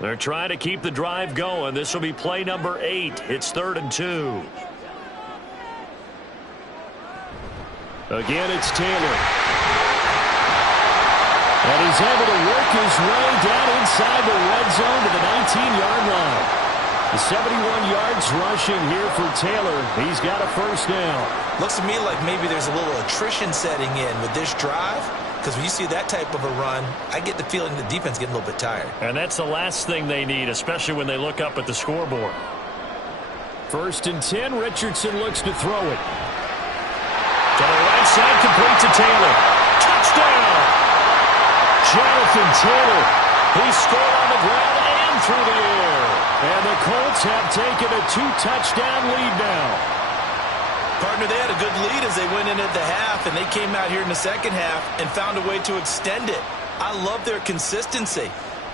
They're trying to keep the drive going. This will be play number 8. It's 3rd and 2. Again, it's Taylor. And he's able to work his way down inside the red zone to the 19-yard line. The 71 yards rushing here for Taylor. He's got a first down. Looks to me like maybe there's a little attrition setting in with this drive. Because when you see that type of a run, I get the feeling the defense getting a little bit tired. And that's the last thing they need, especially when they look up at the scoreboard. 1st and 10, Richardson looks to throw it. To the right side, complete to Taylor. Touchdown! Jonathan Taylor. He scored on the ground and through the air. And the Colts have taken a 2-touchdown lead now. Partner, they had a good lead as they went in at the half, and they came out here in the second half and found a way to extend it. I love their consistency.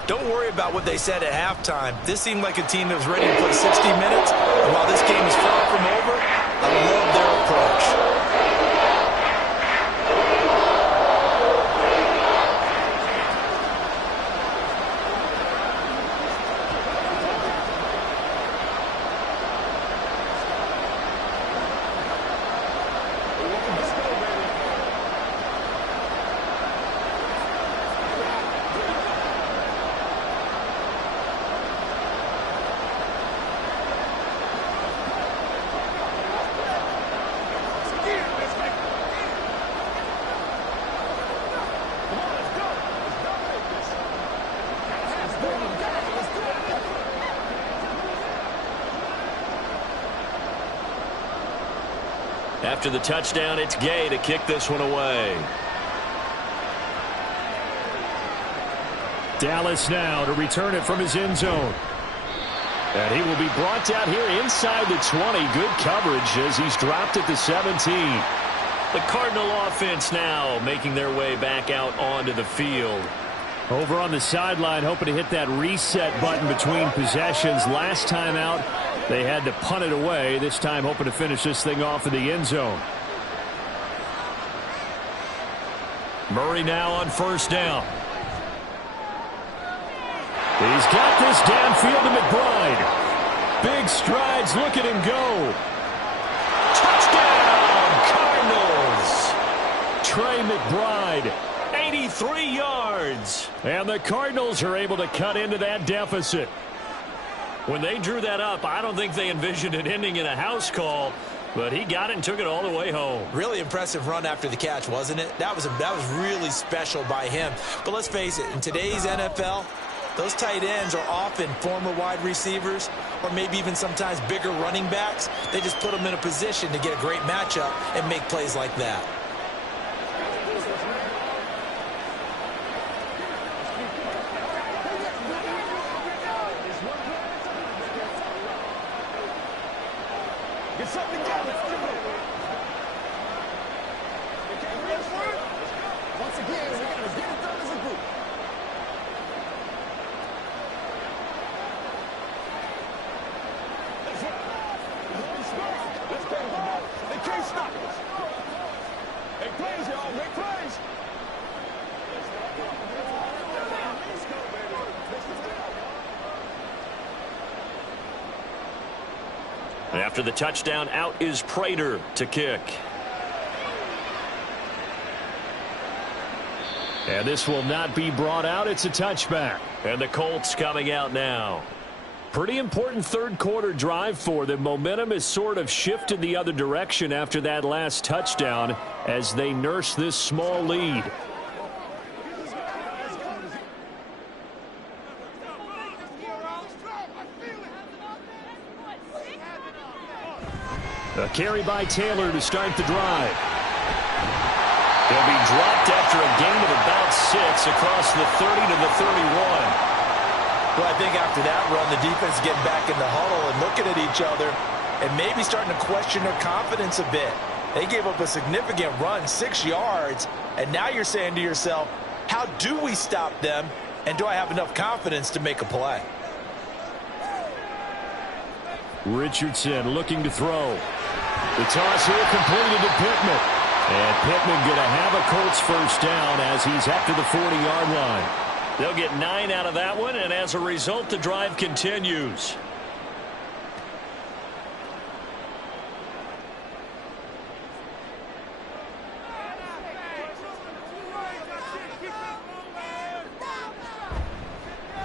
Don't worry about what they said at halftime. This seemed like a team that was ready to play 60 minutes, and while this game is far from over, I love their approach. After the touchdown, it's Gay to kick this one away. Dallas now to return it from his end zone. And he will be brought down here inside the 20. Good coverage as he's dropped at the 17. The Cardinal offense now making their way back out onto the field. Over on the sideline, hoping to hit that reset button between possessions. Last time out, they had to punt it away. This time hoping to finish this thing off in the end zone. Murray now on first down. He's got this downfield to McBride. Big strides. Look at him go. Touchdown, Cardinals. Trey McBride, 83 yards. And the Cardinals are able to cut into that deficit. When they drew that up, I don't think they envisioned it ending in a house call, but he got it and took it all the way home. Really impressive run after the catch, wasn't it? That was really special by him. But let's face it, in today's NFL, those tight ends are often former wide receivers or maybe even sometimes bigger running backs. They just put them in a position to get a great matchup and make plays like that. Get something together. Once again, we're going to get it done as a group. Let's play with the ball. They can't stop us. Make plays, y'all. Make plays. Let's go, baby. After the touchdown, out is Prater to kick. And this will not be brought out. It's a touchback. And the Colts coming out now. Pretty important third quarter drive for them. Momentum has sort of shifted the other direction after that last touchdown as they nurse this small lead. A carry by Taylor to start the drive. He'll be dropped after a gain of about 6 across the 30 to the 31. Well, I think after that run, the defense getting back in the huddle and looking at each other and maybe starting to question their confidence a bit. They gave up a significant run, 6 yards, and now you're saying to yourself, how do we stop them, and do I have enough confidence to make a play? Richardson looking to throw. The toss here completed to Pittman. And Pittman going to have a Colts first down as he's up to the 40-yard line. They'll get 9 out of that one, and as a result, the drive continues.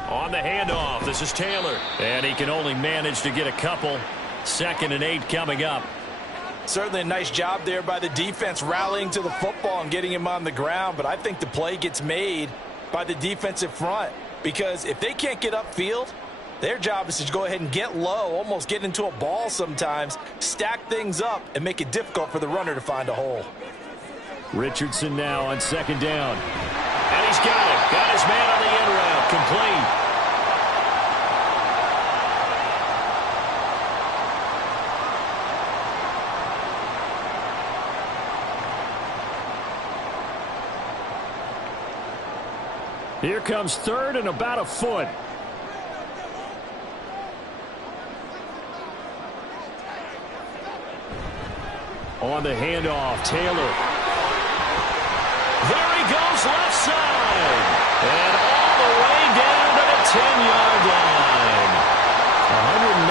On the handoff, this is Taylor. And he can only manage to get a couple. 2nd and 8 coming up. Certainly a nice job there by the defense rallying to the football and getting him on the ground, but I think the play gets made by the defensive front because if they can't get upfield, their job is to go ahead and get low, almost get into a ball sometimes, stack things up, and make it difficult for the runner to find a hole. Richardson now on 2nd down. And he's got it. Got his man on the end route. Complete. Here comes 3rd and about a foot. On the handoff, Taylor. There he goes, left side. And all the way down to the 10-yard line. 119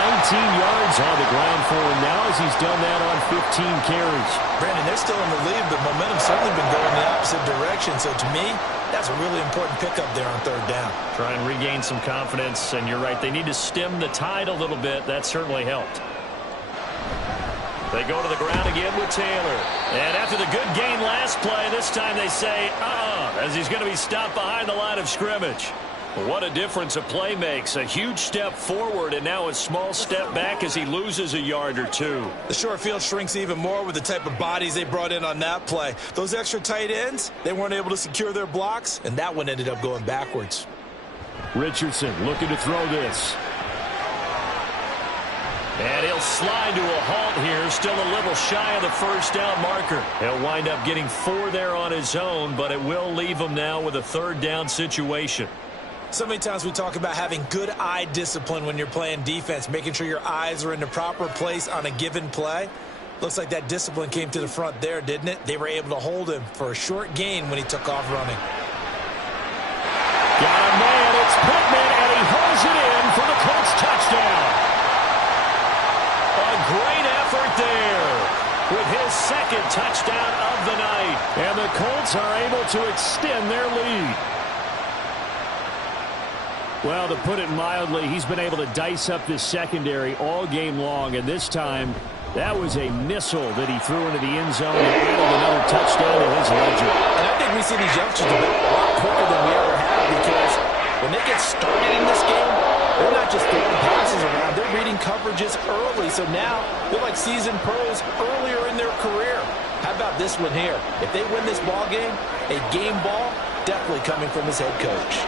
yards on the ground for him now as he's done that on 15 carries. Brandon, they're still in the lead, but momentum's certainly been going the opposite direction. So to me, that's a really important pickup there on 3rd down. Try and regain some confidence, and you're right. They need to stem the tide a little bit. That certainly helped. They go to the ground again with Taylor. And after the good gain last play, this time they say, as he's going to be stopped behind the line of scrimmage. What a difference a play makes. A huge step forward and now a small step back as he loses a yard or two. The short field shrinks even more with the type of bodies they brought in on that play. Those extra tight ends, they weren't able to secure their blocks, and that one ended up going backwards. Richardson looking to throw this. And he'll slide to a halt here, still a little shy of the first down marker. He'll wind up getting 4 there on his own, but it will leave him now with a third down situation. So many times we talk about having good eye discipline when you're playing defense, making sure your eyes are in the proper place on a given play. Looks like that discipline came to the front there, didn't it? They were able to hold him for a short gain when he took off running. Got a man, it's Pittman, and he holds it in for the Colts touchdown. A great effort there with his second touchdown of the night. And the Colts are able to extend their lead. Well, to put it mildly, he's been able to dice up this secondary all game long, and this time that was a missile that he threw into the end zone and added another touchdown to his ledger. And I think we see these youngsters develop a lot quicker than we ever have, because when they get started in this game, they're not just throwing passes around, they're reading coverages early, so now they're like seasoned pros earlier in their career. How about this one here? If they win this ball game, a game ball definitely coming from his head coach.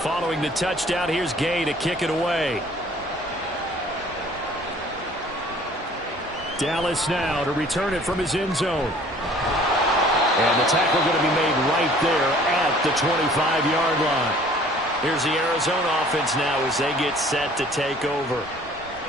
Following the touchdown, here's Gay to kick it away. Dallas now to return it from his end zone. And the tackle going to be made right there at the 25-yard line. Here's the Arizona offense now as they get set to take over.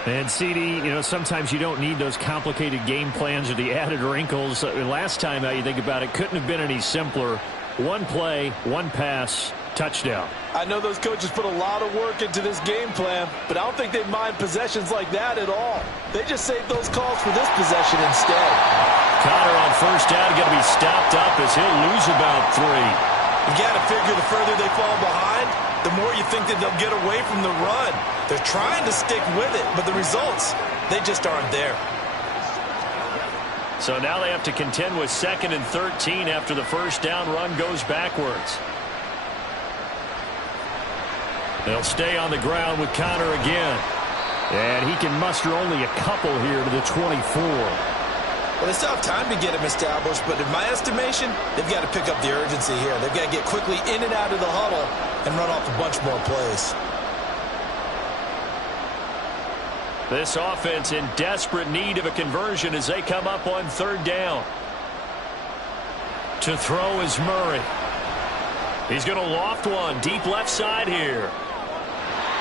And CD, you know, sometimes you don't need those complicated game plans or the added wrinkles. Last time, how you think about it, couldn't have been any simpler. One play, one pass, touchdown. I know those coaches put a lot of work into this game plan, but I don't think they mind possessions like that at all. They just save those calls for this possession instead. Connor on first down going to be stopped up as he'll lose about 3. You got to figure the further they fall behind, the more you think that they'll get away from the run. They're trying to stick with it, but the results, they just aren't there. So now they have to contend with 2nd and 13 after the first down run goes backwards. They'll stay on the ground with Connor again. And he can muster only a couple here to the 24. Well, they still have time to get him established, but in my estimation, they've got to pick up the urgency here. They've got to get quickly in and out of the huddle and run off a bunch more plays. This offense in desperate need of a conversion as they come up on 3rd down. To throw is Murray. He's going to loft one deep left side here.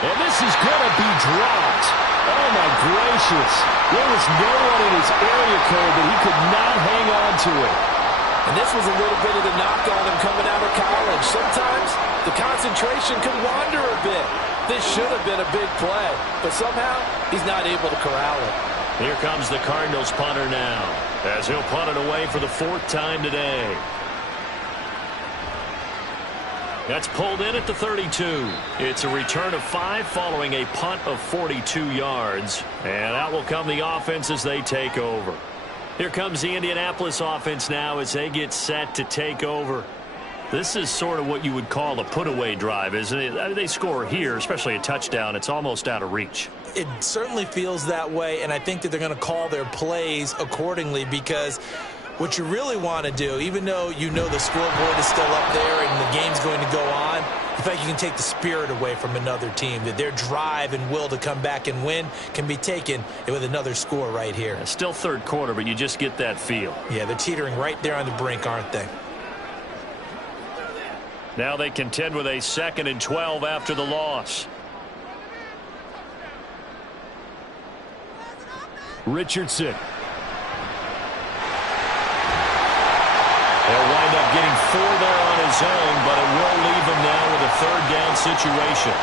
And this is going to be dropped. Oh, my gracious. There was no one in his area code, but he could not hang on to it. And this was a little bit of the knock on him coming out of college. Sometimes the concentration could wander a bit. This should have been a big play, but somehow he's not able to corral it. Here comes the Cardinals punter now as he'll punt it away for the 4th time today. That's pulled in at the 32. It's a return of 5 following a punt of 42 yards. And out will come the offense as they take over. Here comes the Indianapolis offense now as they get set to take over. This is sort of what you would call a put-away drive, isn't it? They score here, especially a touchdown. It's almost out of reach. It certainly feels that way, and I think that they're going to call their plays accordingly, because what you really want to do, even though you know the scoreboard is still up there and the game's going to go on, in fact, you can take the spirit away from another team, that their drive and will to come back and win can be taken with another score right here. It's still 3rd quarter, but you just get that feel. Yeah, they're teetering right there on the brink, aren't they? Now they contend with a 2nd and 12 after the loss. Richardson. They'll wind up getting 4 there on his own, but it will leave him now with a 3rd down situation.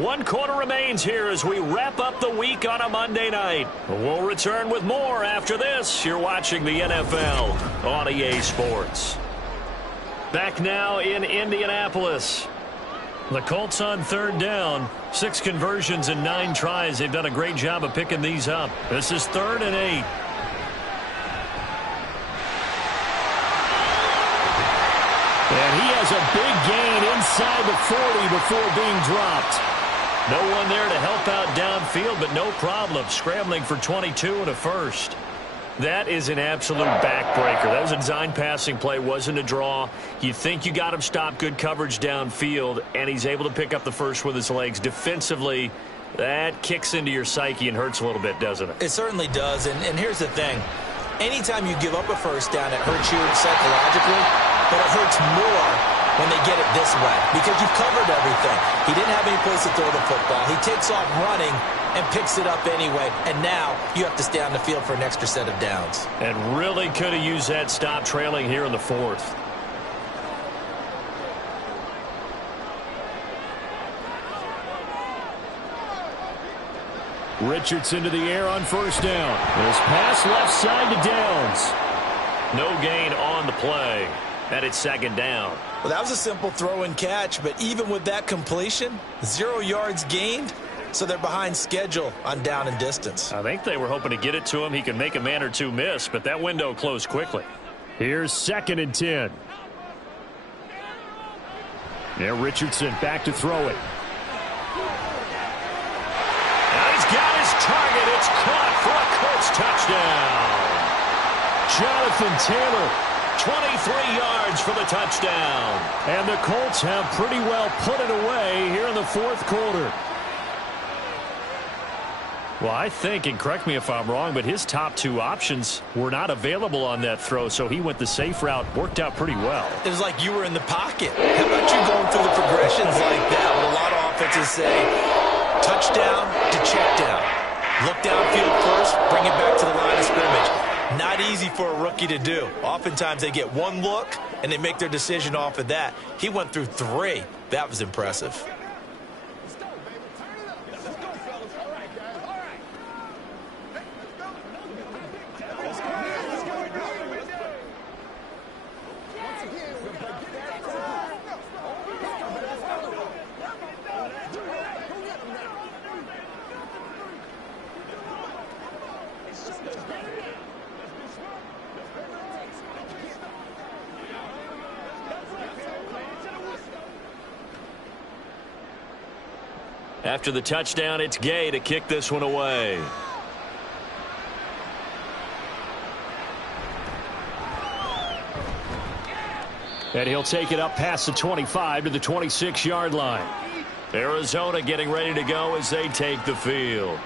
1 quarter remains here as we wrap up the week on a Monday night. We'll return with more after this. You're watching the NFL on EA Sports. Back now in Indianapolis. The Colts on 3rd down. 6 conversions and 9 tries. They've done a great job of picking these up. This is 3rd and 8. And he has a big gain inside the 40 before being dropped. No one there to help out downfield, but no problem. Scrambling for 22 and a first. That is an absolute backbreaker. That was a design passing play, wasn't a draw. You think you got him stopped, good coverage downfield, and he's able to pick up the first with his legs. Defensively, that kicks into your psyche and hurts a little bit, doesn't it? It certainly does, and here's the thing. Anytime you give up a first down, it hurts you psychologically, but it hurts more when they get it this way because you've covered everything. He didn't have any place to throw the football. He takes off running and picks it up anyway, and now you have to stay on the field for an extra set of downs. And really could have used that stop trailing here in the 4th. Richardson to the air on 1st down. This pass left side to Downs. No gain on the play. And it's 2nd down. Well, that was a simple throw and catch, but even with that completion, 0 yards gained, so they're behind schedule on down and distance. I think they were hoping to get it to him. He could make a man or two miss, but that window closed quickly. Here's 2nd and 10. Now Richardson back to throw it. Now he's got his target. It's caught for a Colts touchdown. Jonathan Taylor. 23 yards for the touchdown. And the Colts have pretty well put it away here in the 4th quarter. Well, I think, and correct me if I'm wrong, but his top 2 options were not available on that throw, so he went the safe route. Worked out pretty well. It was like you were in the pocket. How about you going through the progressions like that? What a lot of offenses say, touchdown to check down. Look downfield first, bring it back to the line of scrimmage. Not easy for a rookie to do. Oftentimes they get 1 look, and they make their decision off of that. He went through 3. That was impressive. After the touchdown, it's Gay to kick this one away. And he'll take it up past the 25 to the 26-yard line. Arizona getting ready to go as they take the field.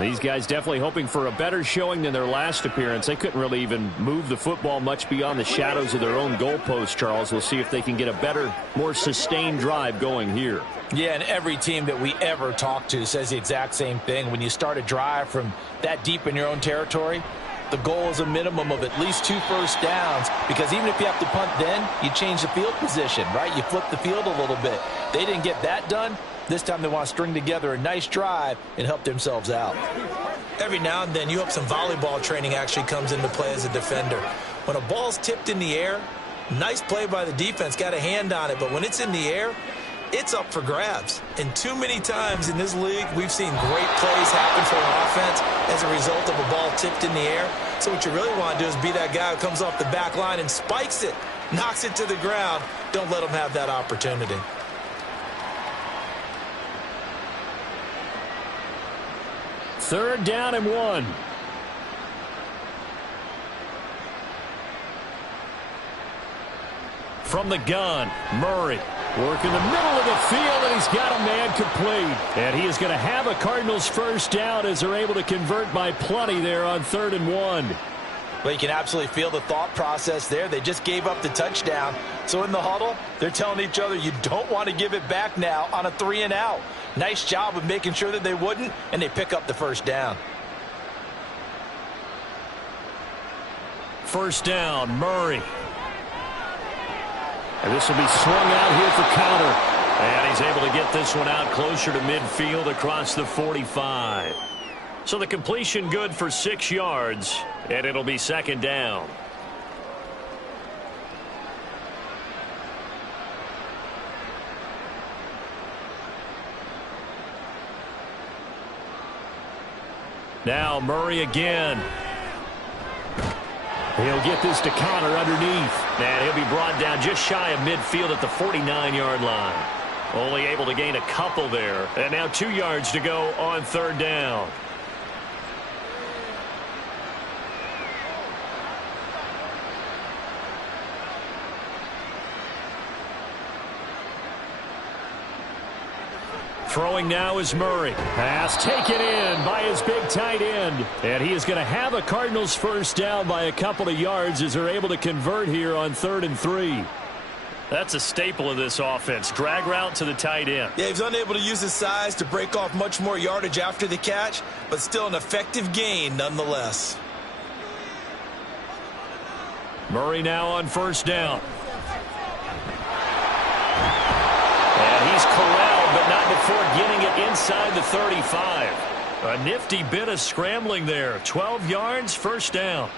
These guys definitely hoping for a better showing than their last appearance. They couldn't really even move the football much beyond the shadows of their own goalpost, Charles. We'll see if they can get a better, more sustained drive going here. Yeah, and every team that we ever talk to says the exact same thing. When you start a drive from that deep in your own territory, the goal is a minimum of at least 2 first downs, because even if you have to punt then, you change the field position, right? You flip the field a little bit. They didn't get that done. This time they want to string together a nice drive and help themselves out. Every now and then you hope some volleyball training actually comes into play as a defender. When a ball's tipped in the air, nice play by the defense, got a hand on it, but when it's in the air, it's up for grabs. And too many times in this league, we've seen great plays happen for an offense as a result of a ball tipped in the air. So what you really want to do is be that guy who comes off the back line and spikes it, knocks it to the ground. Don't let them have that opportunity. Third down and 1. From the gun, Murray. Work in the middle of the field, and he's got a man complete. And he is going to have a Cardinals first down as they're able to convert by plenty there on 3rd and 1. Well, you can absolutely feel the thought process there. They just gave up the touchdown. So in the huddle, they're telling each other, you don't want to give it back now on a 3 and out. Nice job of making sure that they wouldn't, and they pick up the first down. First down, Murray. And this will be swung out here for counter. And he's able to get this one out closer to midfield across the 45. So the completion good for 6 yards, and it'll be second down. Now Murray again. He'll get this to Connor underneath. And he'll be brought down just shy of midfield at the 49-yard line. Only able to gain a couple there. And now 2 yards to go on third down. Throwing now is Murray. Pass taken in by his big tight end. And he is going to have a Cardinals first down by a couple of yards as they're able to convert here on 3rd and 3. That's a staple of this offense. Drag route to the tight end. Yeah, he's unable to use his size to break off much more yardage after the catch, but still an effective gain nonetheless. Murray now on first down. And he's corralled, but not before getting it inside the 35. A nifty bit of scrambling there. 12 yards, first down.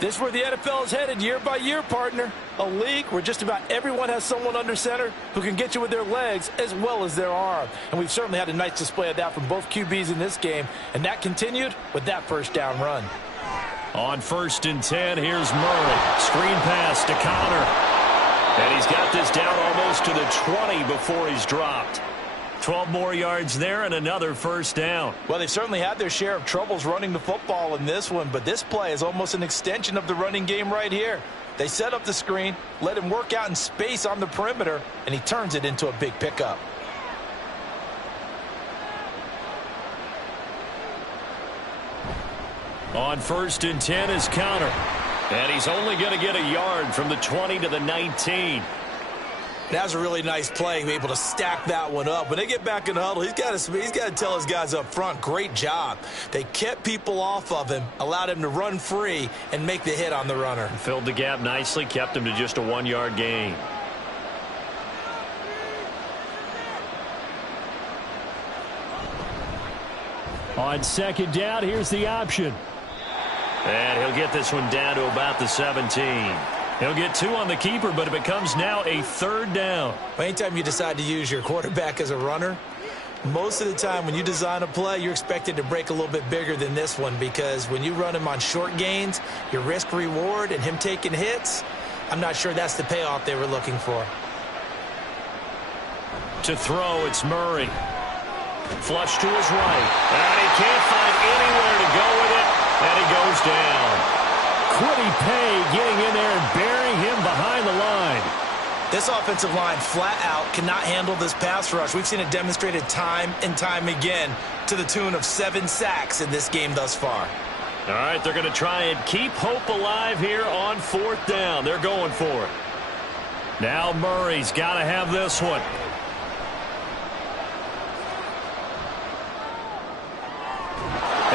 This is where the NFL is headed year by year, partner. A league where just about everyone has someone under center who can get you with their legs as well as their arm. And we've certainly had a nice display of that from both QBs in this game. And that continued with that first down run. On 1st and 10, here's Murray. Screen pass to Connor. And he's got this down almost to the 20 before he's dropped. 12 more yards there and another first down. Well, they've certainly had their share of troubles running the football in this one, but this play is almost an extension of the running game right here. They set up the screen, let him work out in space on the perimeter, and he turns it into a big pickup. On 1st and 10 is Connor. And he's only going to get a yard from the 20 to the 19. That was a really nice play, be able to stack that one up. When they get back in the huddle, he's got to tell his guys up front, great job. They kept people off of him, allowed him to run free and make the hit on the runner. Filled the gap nicely, kept him to just a 1-yard gain. On 2nd down, here's the option. And he'll get this one down to about the 17. He'll get 2 on the keeper, but it becomes now a 3rd down. Anytime you decide to use your quarterback as a runner, most of the time when you design a play, you're expected to break a little bit bigger than this one, because when you run him on short gains, your risk-reward and him taking hits, I'm not sure that's the payoff they were looking for. To throw, it's Murray. Flush to his right. And he can't find anywhere to go with it, and he goes down. Quiddy Pay getting in there and burying him behind the line. This offensive line flat out cannot handle this pass rush. We've seen it demonstrated time and time again to the tune of 7 sacks in this game thus far. All right, they're going to try and keep hope alive here on 4th down. They're going for it. Now Murray's got to have this one.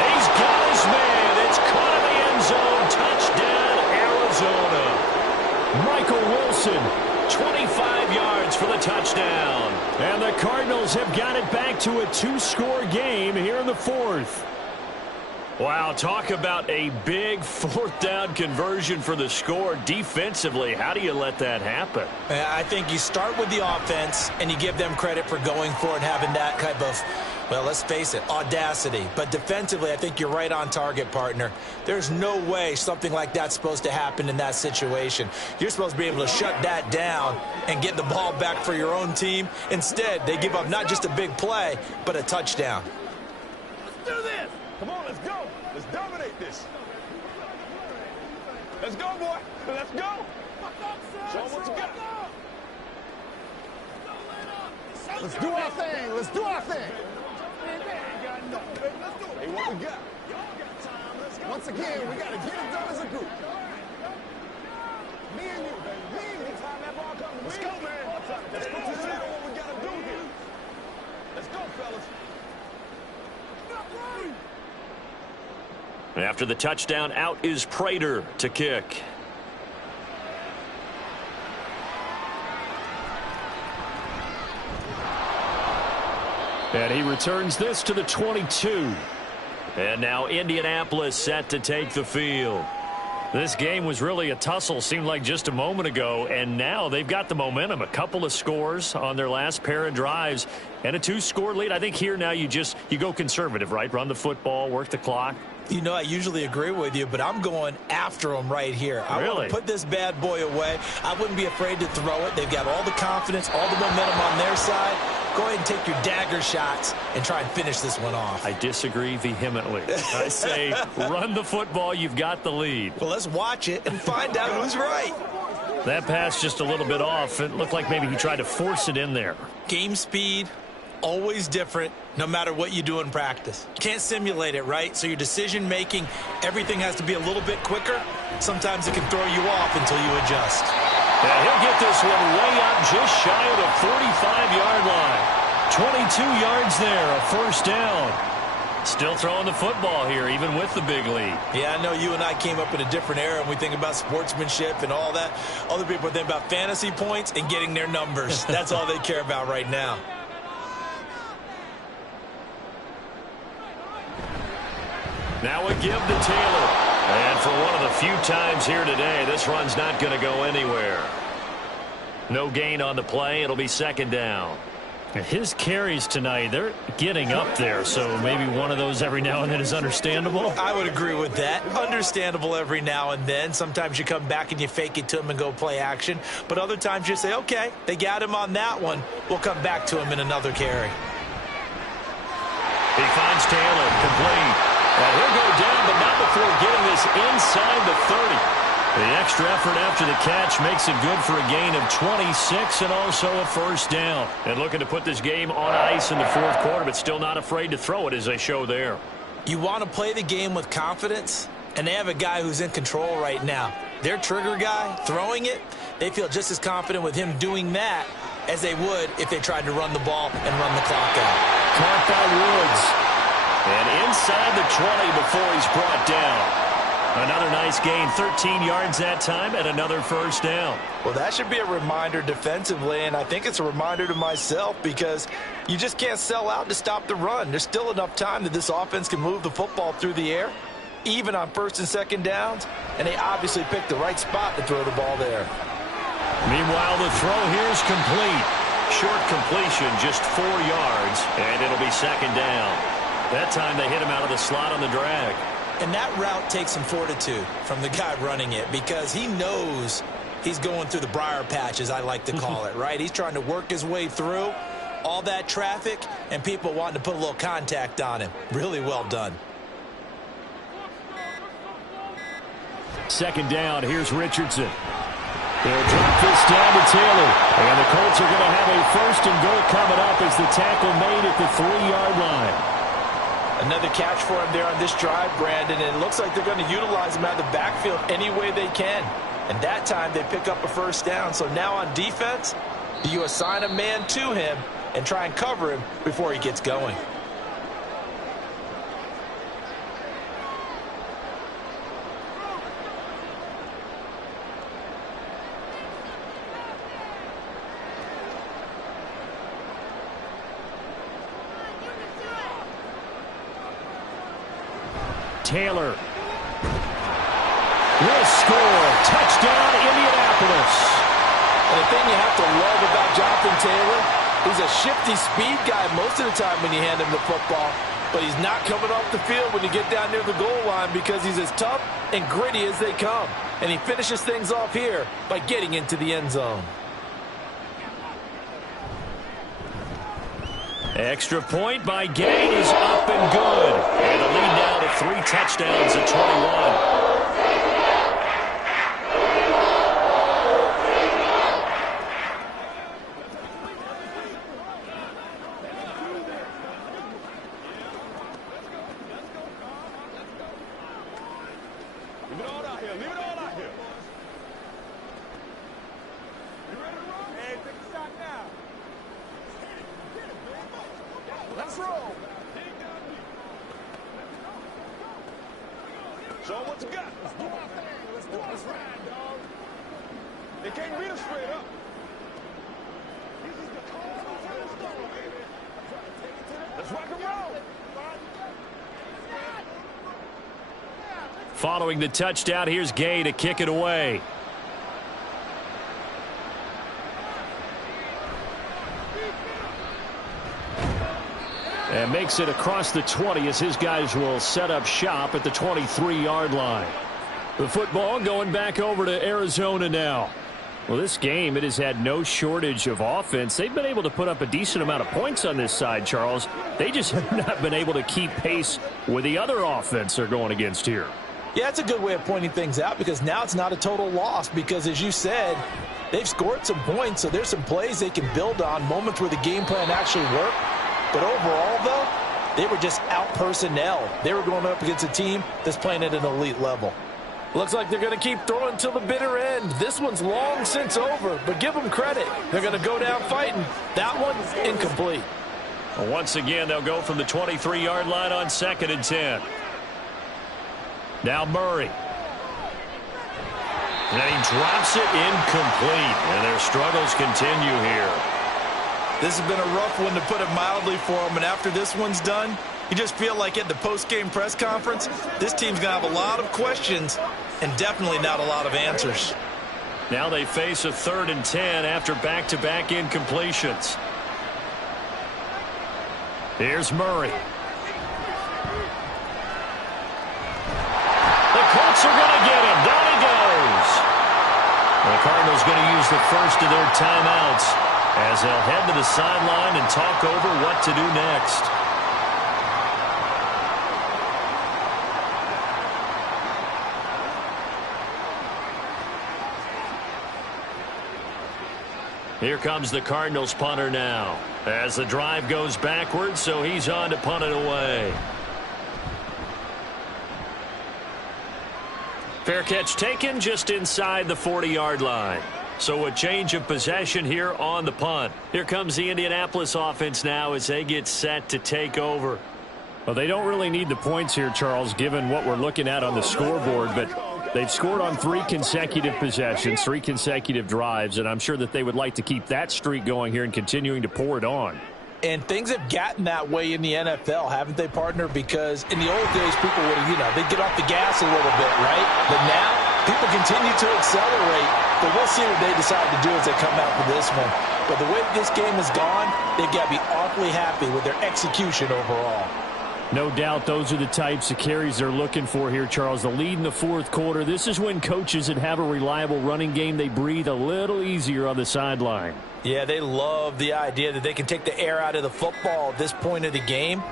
He's got his man. It's caught in the end zone. Touchdown, Arizona. Michael Wilson, 25 yards for the touchdown. And the Cardinals have got it back to a 2-score game here in the 4th. Wow, talk about a big 4th down conversion for the score. Defensively, how do you let that happen? I think you start with the offense and you give them credit for going for it, having that type of, well, let's face it, audacity. But defensively, I think you're right on target, partner. There's no way something like that's supposed to happen in that situation. You're supposed to be able to shut that down and get the ball back for your own team. Instead, they give up not just a big play, but a touchdown. Let's do this. Come on, let's go. Let's dominate this. Let's go, boy. Let's go. Show them what you got. Let's do our thing. Let's do our thing. Hey, what we got? Once again, we got to get it done as a group. Me and you, baby. Me and you. Anytime that ball comes, let's go, man. Let's put this in on what we got to do here. Let's go, fellas. After the touchdown, out is Prater to kick. And he returns this to the 22. And now Indianapolis set to take the field. This game was really a tussle, seemed like just a moment ago, and now they've got the momentum. A couple of scores on their last pair of drives and a 2-score lead. I think here now you go conservative, right? Run the football, work the clock. You know, I usually agree with you, but I'm going after them right here. I want to put this bad boy away. I wouldn't be afraid to throw it. They've got all the confidence, all the momentum on their side. Go ahead and take your dagger shots and try and finish this one off. I disagree vehemently. I say run the football. You've got the lead. Well, let's watch it and find out who's right. That pass just a little bit off. It looked like maybe he tried to force it in there. Game speed, always different, no matter what you do in practice. You can't simulate it, right? So your decision-making, everything has to be a little bit quicker. Sometimes it can throw you off until you adjust. And he'll get this one way up just shy of the 45-yard line. 22 yards there, a first down. Still throwing the football here, even with the big lead. Yeah, I know you and I came up in a different era, and we think about sportsmanship and all that. Other people think about fantasy points and getting their numbers. That's all they care about right now. Now a give to Taylor. And for one of the few times here today, this run's not going to go anywhere. No gain on the play. It'll be second down. His carries tonight, they're getting up there, so maybe one of those every now and then is understandable. I would agree with that. Understandable every now and then. Sometimes you come back and you fake it to him and go play action. But other times you say, okay, they got him on that one. We'll come back to him in another carry. He finds Taylor, complete. And he'll go down, but not before getting this inside the 30. The extra effort after the catch makes it good for a gain of 26 and also a first down. And looking to put this game on ice in the fourth quarter, but still not afraid to throw it as they show there. You want to play the game with confidence, and they have a guy who's in control right now. Their trigger guy, throwing it, they feel just as confident with him doing that as they would if they tried to run the ball and run the clock out. Caught by Woods. And inside the 20 before he's brought down. Another nice gain, 13 yards that time, and another first down. Well, that should be a reminder defensively, and I think it's a reminder to myself because you just can't sell out to stop the run. There's still enough time that this offense can move the football through the air, even on first and second downs, and they obviously picked the right spot to throw the ball there. Meanwhile, the throw here is complete. Short completion, just 4 yards, and it'll be second down. That time they hit him out of the slot on the drag. And that route takes some fortitude from the guy running it because he knows he's going through the briar patch, as I like to call it, right? He's trying to work his way through all that traffic and people wanting to put a little contact on him. Really well done. Second down, here's Richardson. They'll drop this down to Taylor. And the Colts are going to have a first and goal coming up as the tackle made at the 3-yard line. Another catch for him there on this drive, Brandon, and it looks like they're going to utilize him out of the backfield any way they can. And that time they pick up a first down. So now on defense, do you assign a man to him and try and cover him before he gets going? Taylor will score. Touchdown, Indianapolis. And the thing you have to love about Jonathan Taylor, he's a shifty speed guy most of the time when you hand him the football, but he's not coming off the field when you get down near the goal line because he's as tough and gritty as they come. And he finishes things off here by getting into the end zone. Extra point by Gay is up and good. And the lead now to 3 touchdowns at 21. Leave it all out here. Leave it all out here. You ready to roll? Hey, take a shot now. Let's roll. Show 'em what you got. Let's do our thing. Let's ride, dog. They can't beat us straight up. This is the Cardinals, baby. I'm trying to take it to the Let's rock and roll. Following the touchdown, here's Gay to kick it away. And makes it across the 20 as his guys will set up shop at the 23-yard line. The football going back over to Arizona now. Well, this game, it has had no shortage of offense. They've been able to put up a decent amount of points on this side, Charles. They just have not been able to keep pace with the other offense they're going against here. Yeah, it's a good way of pointing things out because now it's not a total loss because, as you said, they've scored some points, so there's some plays they can build on, moments where the game plan actually worked. But overall, though, they were just out personnel. They were going up against a team that's playing at an elite level. Looks like they're going to keep throwing till the bitter end. This one's long since over, but give them credit. They're going to go down fighting. That one, incomplete. Well, once again, they'll go from the 23-yard line on 2nd and 10. Now Murray. And he drops it incomplete. And their struggles continue here. This has been a rough one, to put it mildly, for him. And after this one's done, you just feel like at the post-game press conference, this team's going to have a lot of questions and definitely not a lot of answers. Now they face a 3rd and 10 after back-to-back incompletions. Here's Murray. The Colts are going to get him. Down he goes. The Cardinals going to use the first of their timeouts as they'll head to the sideline and talk over what to do next. Here comes the Cardinals punter now as the drive goes backwards, so he's on to punt it away. Fair catch taken just inside the 40-yard line. So a change of possession here on the punt. Here comes the Indianapolis offense now as they get set to take over. Well, they don't really need the points here, Charles, given what we're looking at on the scoreboard, but they've scored on 3 consecutive possessions, 3 consecutive drives, and I'm sure that they would like to keep that streak going here and continuing to pour it on. And things have gotten that way in the NFL, haven't they, partner? Because in the old days, people would have, they'd get off the gas a little bit, right? But now, people continue to accelerate. But we'll see what they decide to do as they come out for this one. But the way this game has gone, they've got to be awfully happy with their execution overall. No doubt those are the types of carries they're looking for here, Charles. The lead in the 4th quarter. This is when coaches that have a reliable running game, they breathe a little easier on the sideline. Yeah, they love the idea that they can take the air out of the football at this point of the game.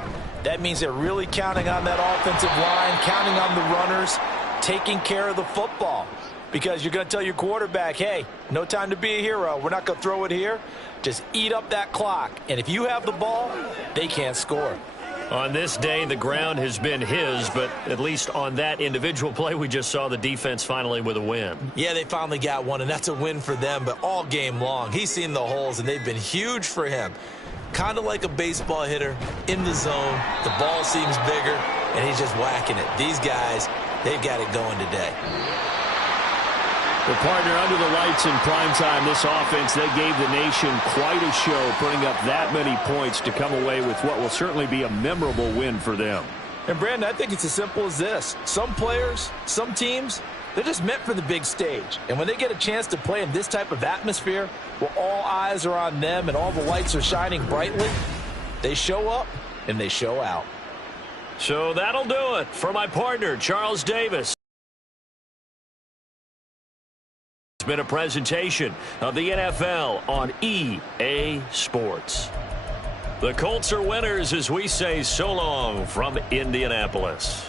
That means they're really counting on that offensive line, counting on the runners, taking care of the football. Because you're going to tell your quarterback, hey, no time to be a hero. We're not going to throw it here. Just eat up that clock. And if you have the ball, they can't score. On this day, the ground has been his, but at least on that individual play, we just saw the defense finally with a win. Yeah, they finally got one, and that's a win for them, but all game long, he's seen the holes, and they've been huge for him. Kind of like a baseball hitter in the zone. The ball seems bigger, and he's just whacking it. These guys, they've got it going today. The partner under the lights in prime time, this offense, they gave the nation quite a show, putting up that many points to come away with what will certainly be a memorable win for them. And, Brandon, I think it's as simple as this. Some players, some teams, they're just meant for the big stage. And when they get a chance to play in this type of atmosphere, where all eyes are on them and all the lights are shining brightly, they show up and they show out. So that'll do it for my partner, Charles Davis. It's been a presentation of the NFL on EA Sports. The Colts are winners as we say so long from Indianapolis.